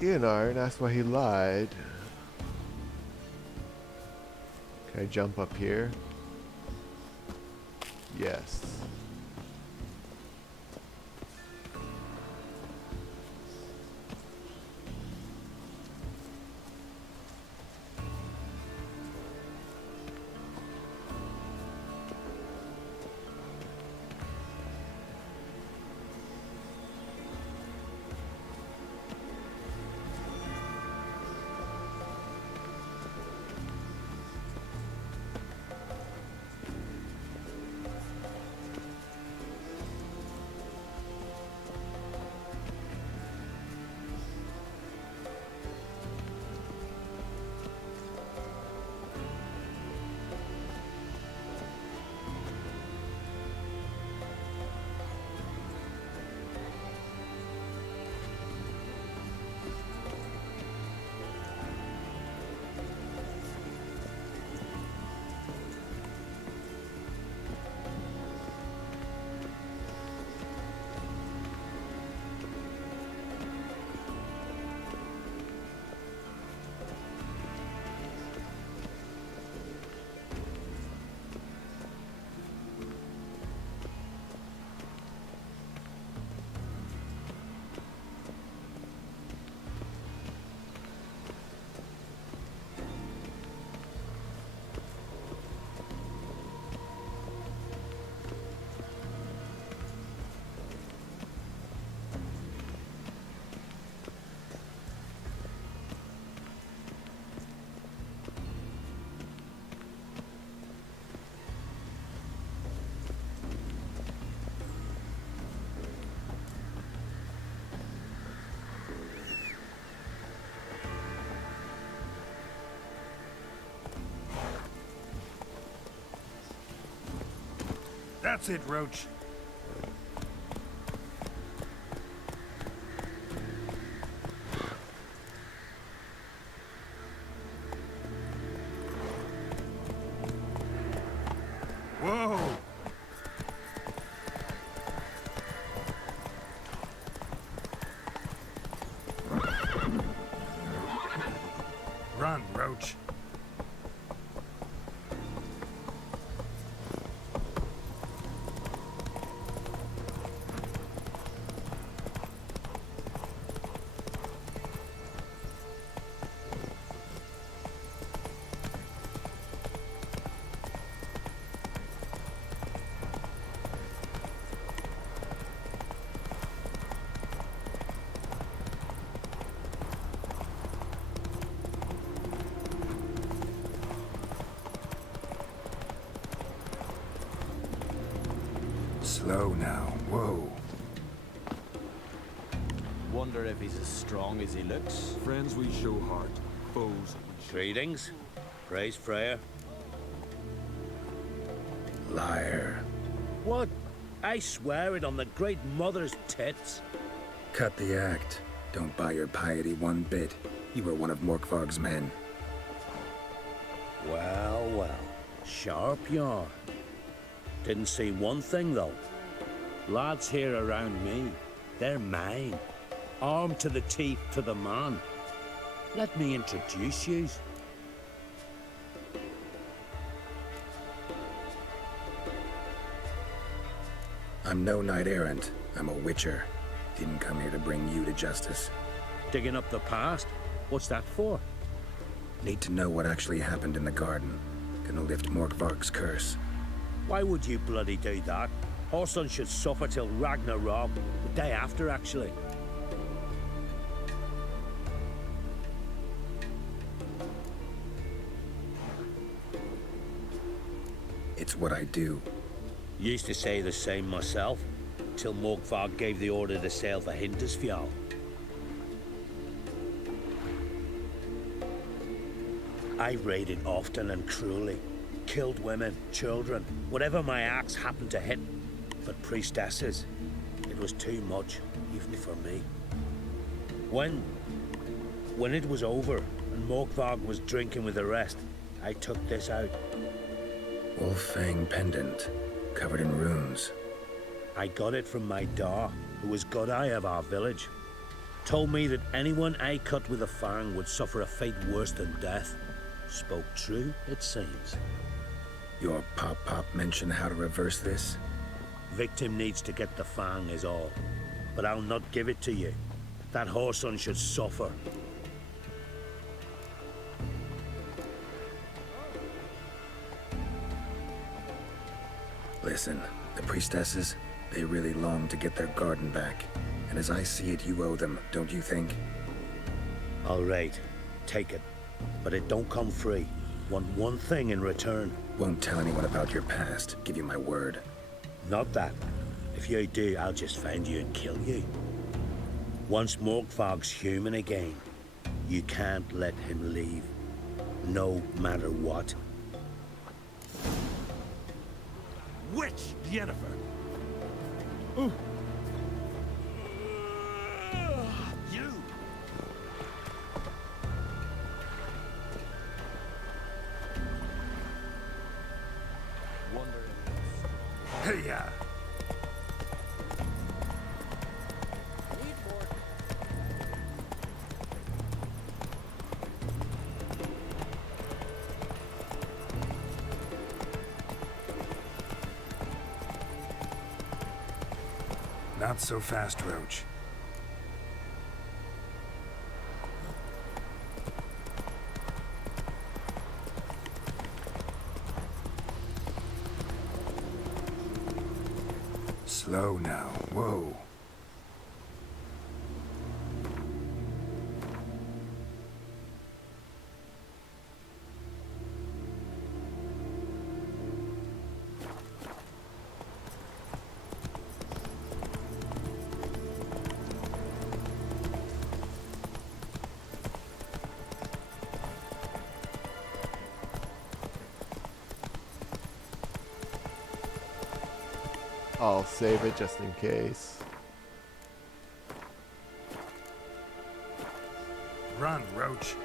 Ilinar and ask why he lied. Can I jump up here? Yes. That's it, Roach. Whoa! Run, Roach. Slow now. Whoa. Wonder if he's as strong as he looks. Friends we show heart, foes we show... Greetings. Praise Freya. Liar. What? I swear it on the Great Mother's tits. Cut the act. Don't buy your piety one bit. You were one of Morkvarg's men. Well, well. Sharp yarn. Didn't see one thing, though. Lads here around me, they're mine. Armed to the teeth to the man. Let me introduce yous. I'm no knight-errant. I'm a witcher. Didn't come here to bring you to justice. Digging up the past? What's that for? Need to know what actually happened in the garden. Gonna lift Morkvarg's curse. Why would you bloody do that? Our son should suffer till Ragnarok. The day after, actually. It's what I do. Used to say the same myself, till Morkvarg gave the order to sail for Hindisfjall. I raided often and cruelly. Killed women, children, whatever my axe happened to hit. But priestesses, it was too much, even for me. When it was over, and Morkvarg was drinking with the rest, I took this out. Wolf-fang pendant, covered in runes. I got it from my da, who was Godai of our village. Told me that anyone I cut with a fang would suffer a fate worse than death. Spoke true, it seems. Your pop-pop mentioned how to reverse this? Victim needs to get the fang is all. But I'll not give it to you. That whoreson should suffer. Listen, the priestesses, they really long to get their garden back. And as I see it, you owe them, don't you think? All right, take it. But it don't come free. Want one thing in return. Won't tell anyone about your past, give you my word. Not that. If you do, I'll just find you and kill you. Once Morkvarg's human again, you can't let him leave. No matter what. Witch, Yennefer! You! Wonder Hey, yeah. Not so fast, Roach. Slow now. Whoa. I'll save it just in case. Run, Roach.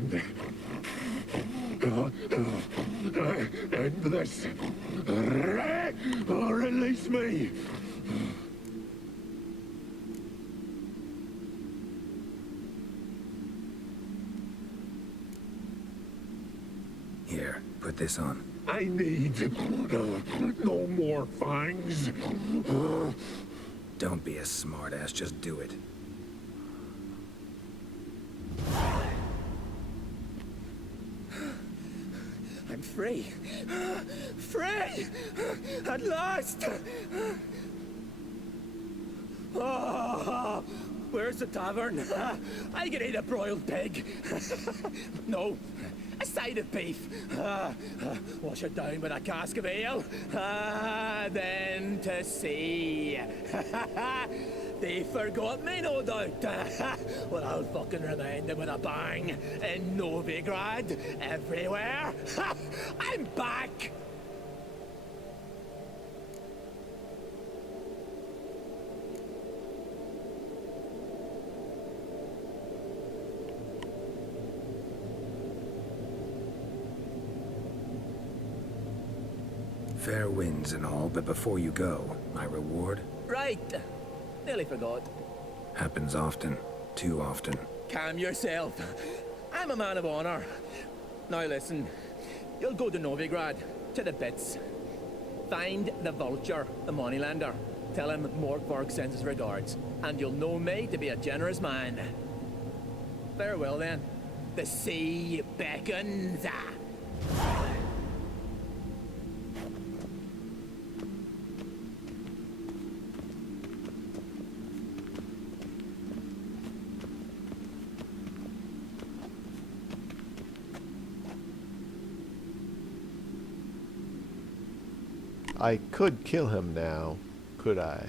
end. End this. Release me. Here, put this on. I need no more fangs. Don't be a smartass, just do it. I'm free. Free! At last! Oh, where's the tavern? I can eat a broiled pig. No, a side of beef. Wash it down with a cask of ale. Then to sea. They forgot me, no doubt. Well, I'll fucking remind them with a bang. In Novigrad, everywhere. I'm back! Fair winds and all, but before you go, my reward Right. Nearly forgot. happens often. Too often. Calm yourself. I'm a man of honor. Now listen. You'll go to Novigrad, to the bits. Find the Vulture, the moneylender. Tell him Morkvarg sends his regards, and you'll know me to be a generous man. Farewell then. The sea beckons. I could kill him now, could I?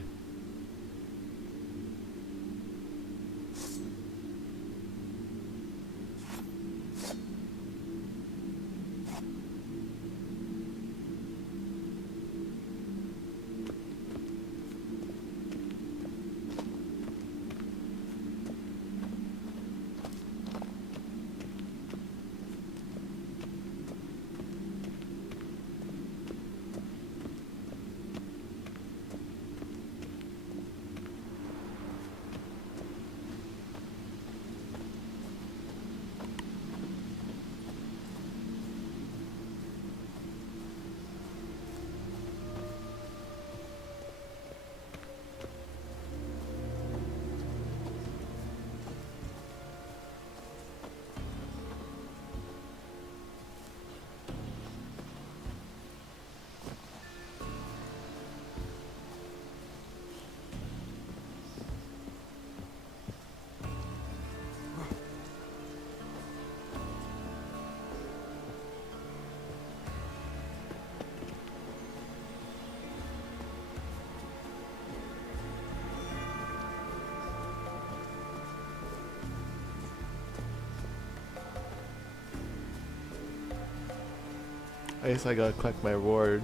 I guess I gotta collect my reward.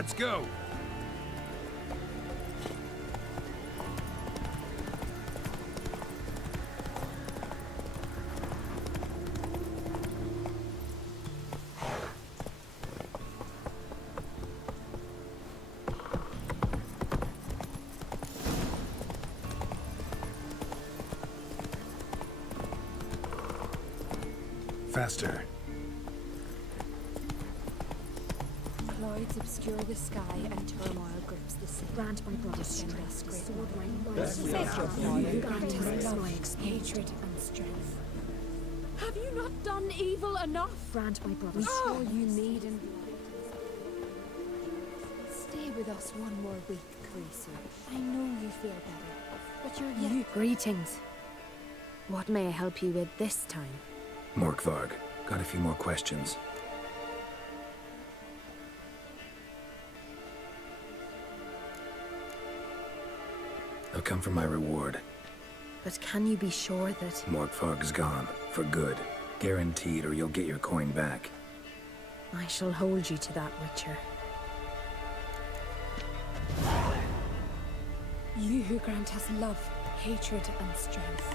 Let's go. Faster. Clouds obscure the sky and turmoil grips the sea. Grant my brother strength, great sword my That's might. what Grant Grant his his love, love, hatred, and strength. Have you not done evil enough? Grant my brother We strength. saw you need and Stay with us one more week, Creasy. I know you feel better, but you're yet... Greetings. What may I help you with this time? Morkvarg, got a few more questions. I'll come for my reward. But can you be sure that... Morkvarg's gone, for good. Guaranteed, or you'll get your coin back. I shall hold you to that, Witcher. You who grant us love, hatred, and strength.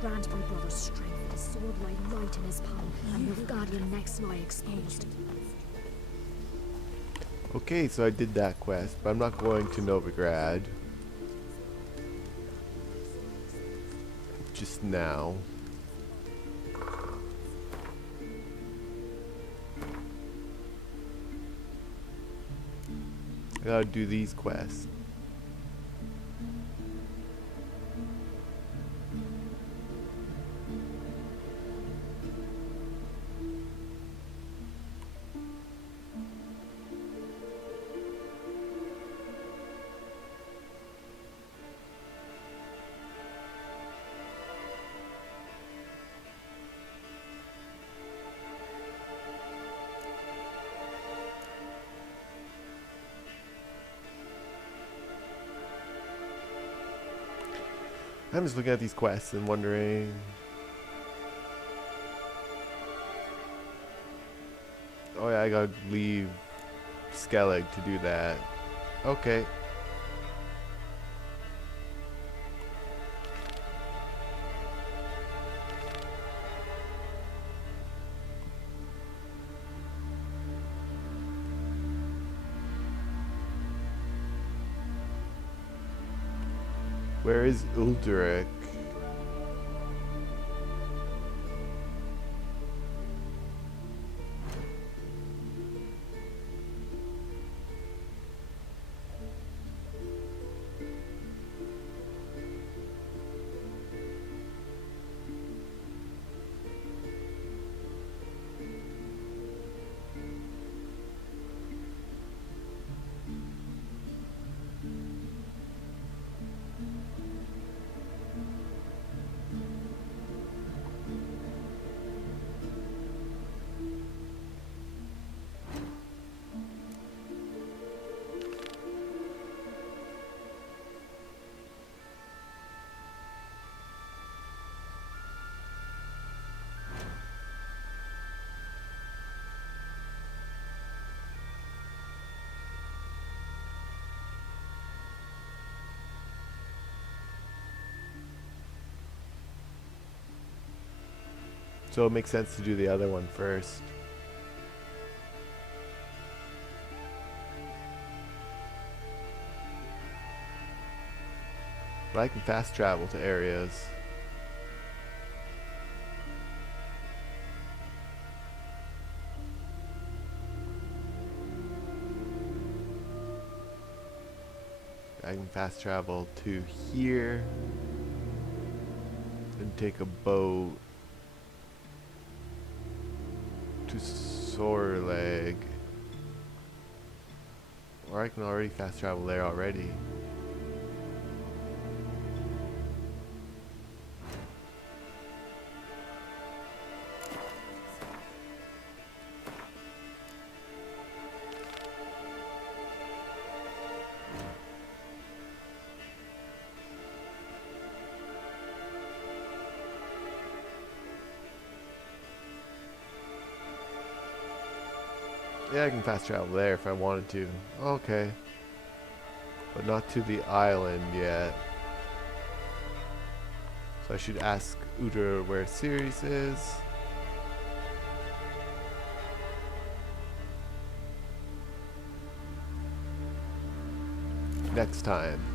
Grant my brother's strength, his sword lie light in his palm, and Nilfgaardian necks lie exposed. Okay, so I did that quest, but I'm not going to Novigrad. Just now. I gotta do these quests. I'm just looking at these quests and wondering... Oh yeah, I gotta leave Skellig to do that. Okay. Where is Ulderic? So it makes sense to do the other one first. But I can fast travel to areas. I can fast travel to here and take a boat to Sorleg. Or I can already fast travel there already. Yeah, I can fast travel there if I wanted to. Okay. But not to the island yet. So I should ask Uter where Ceres is. Next time.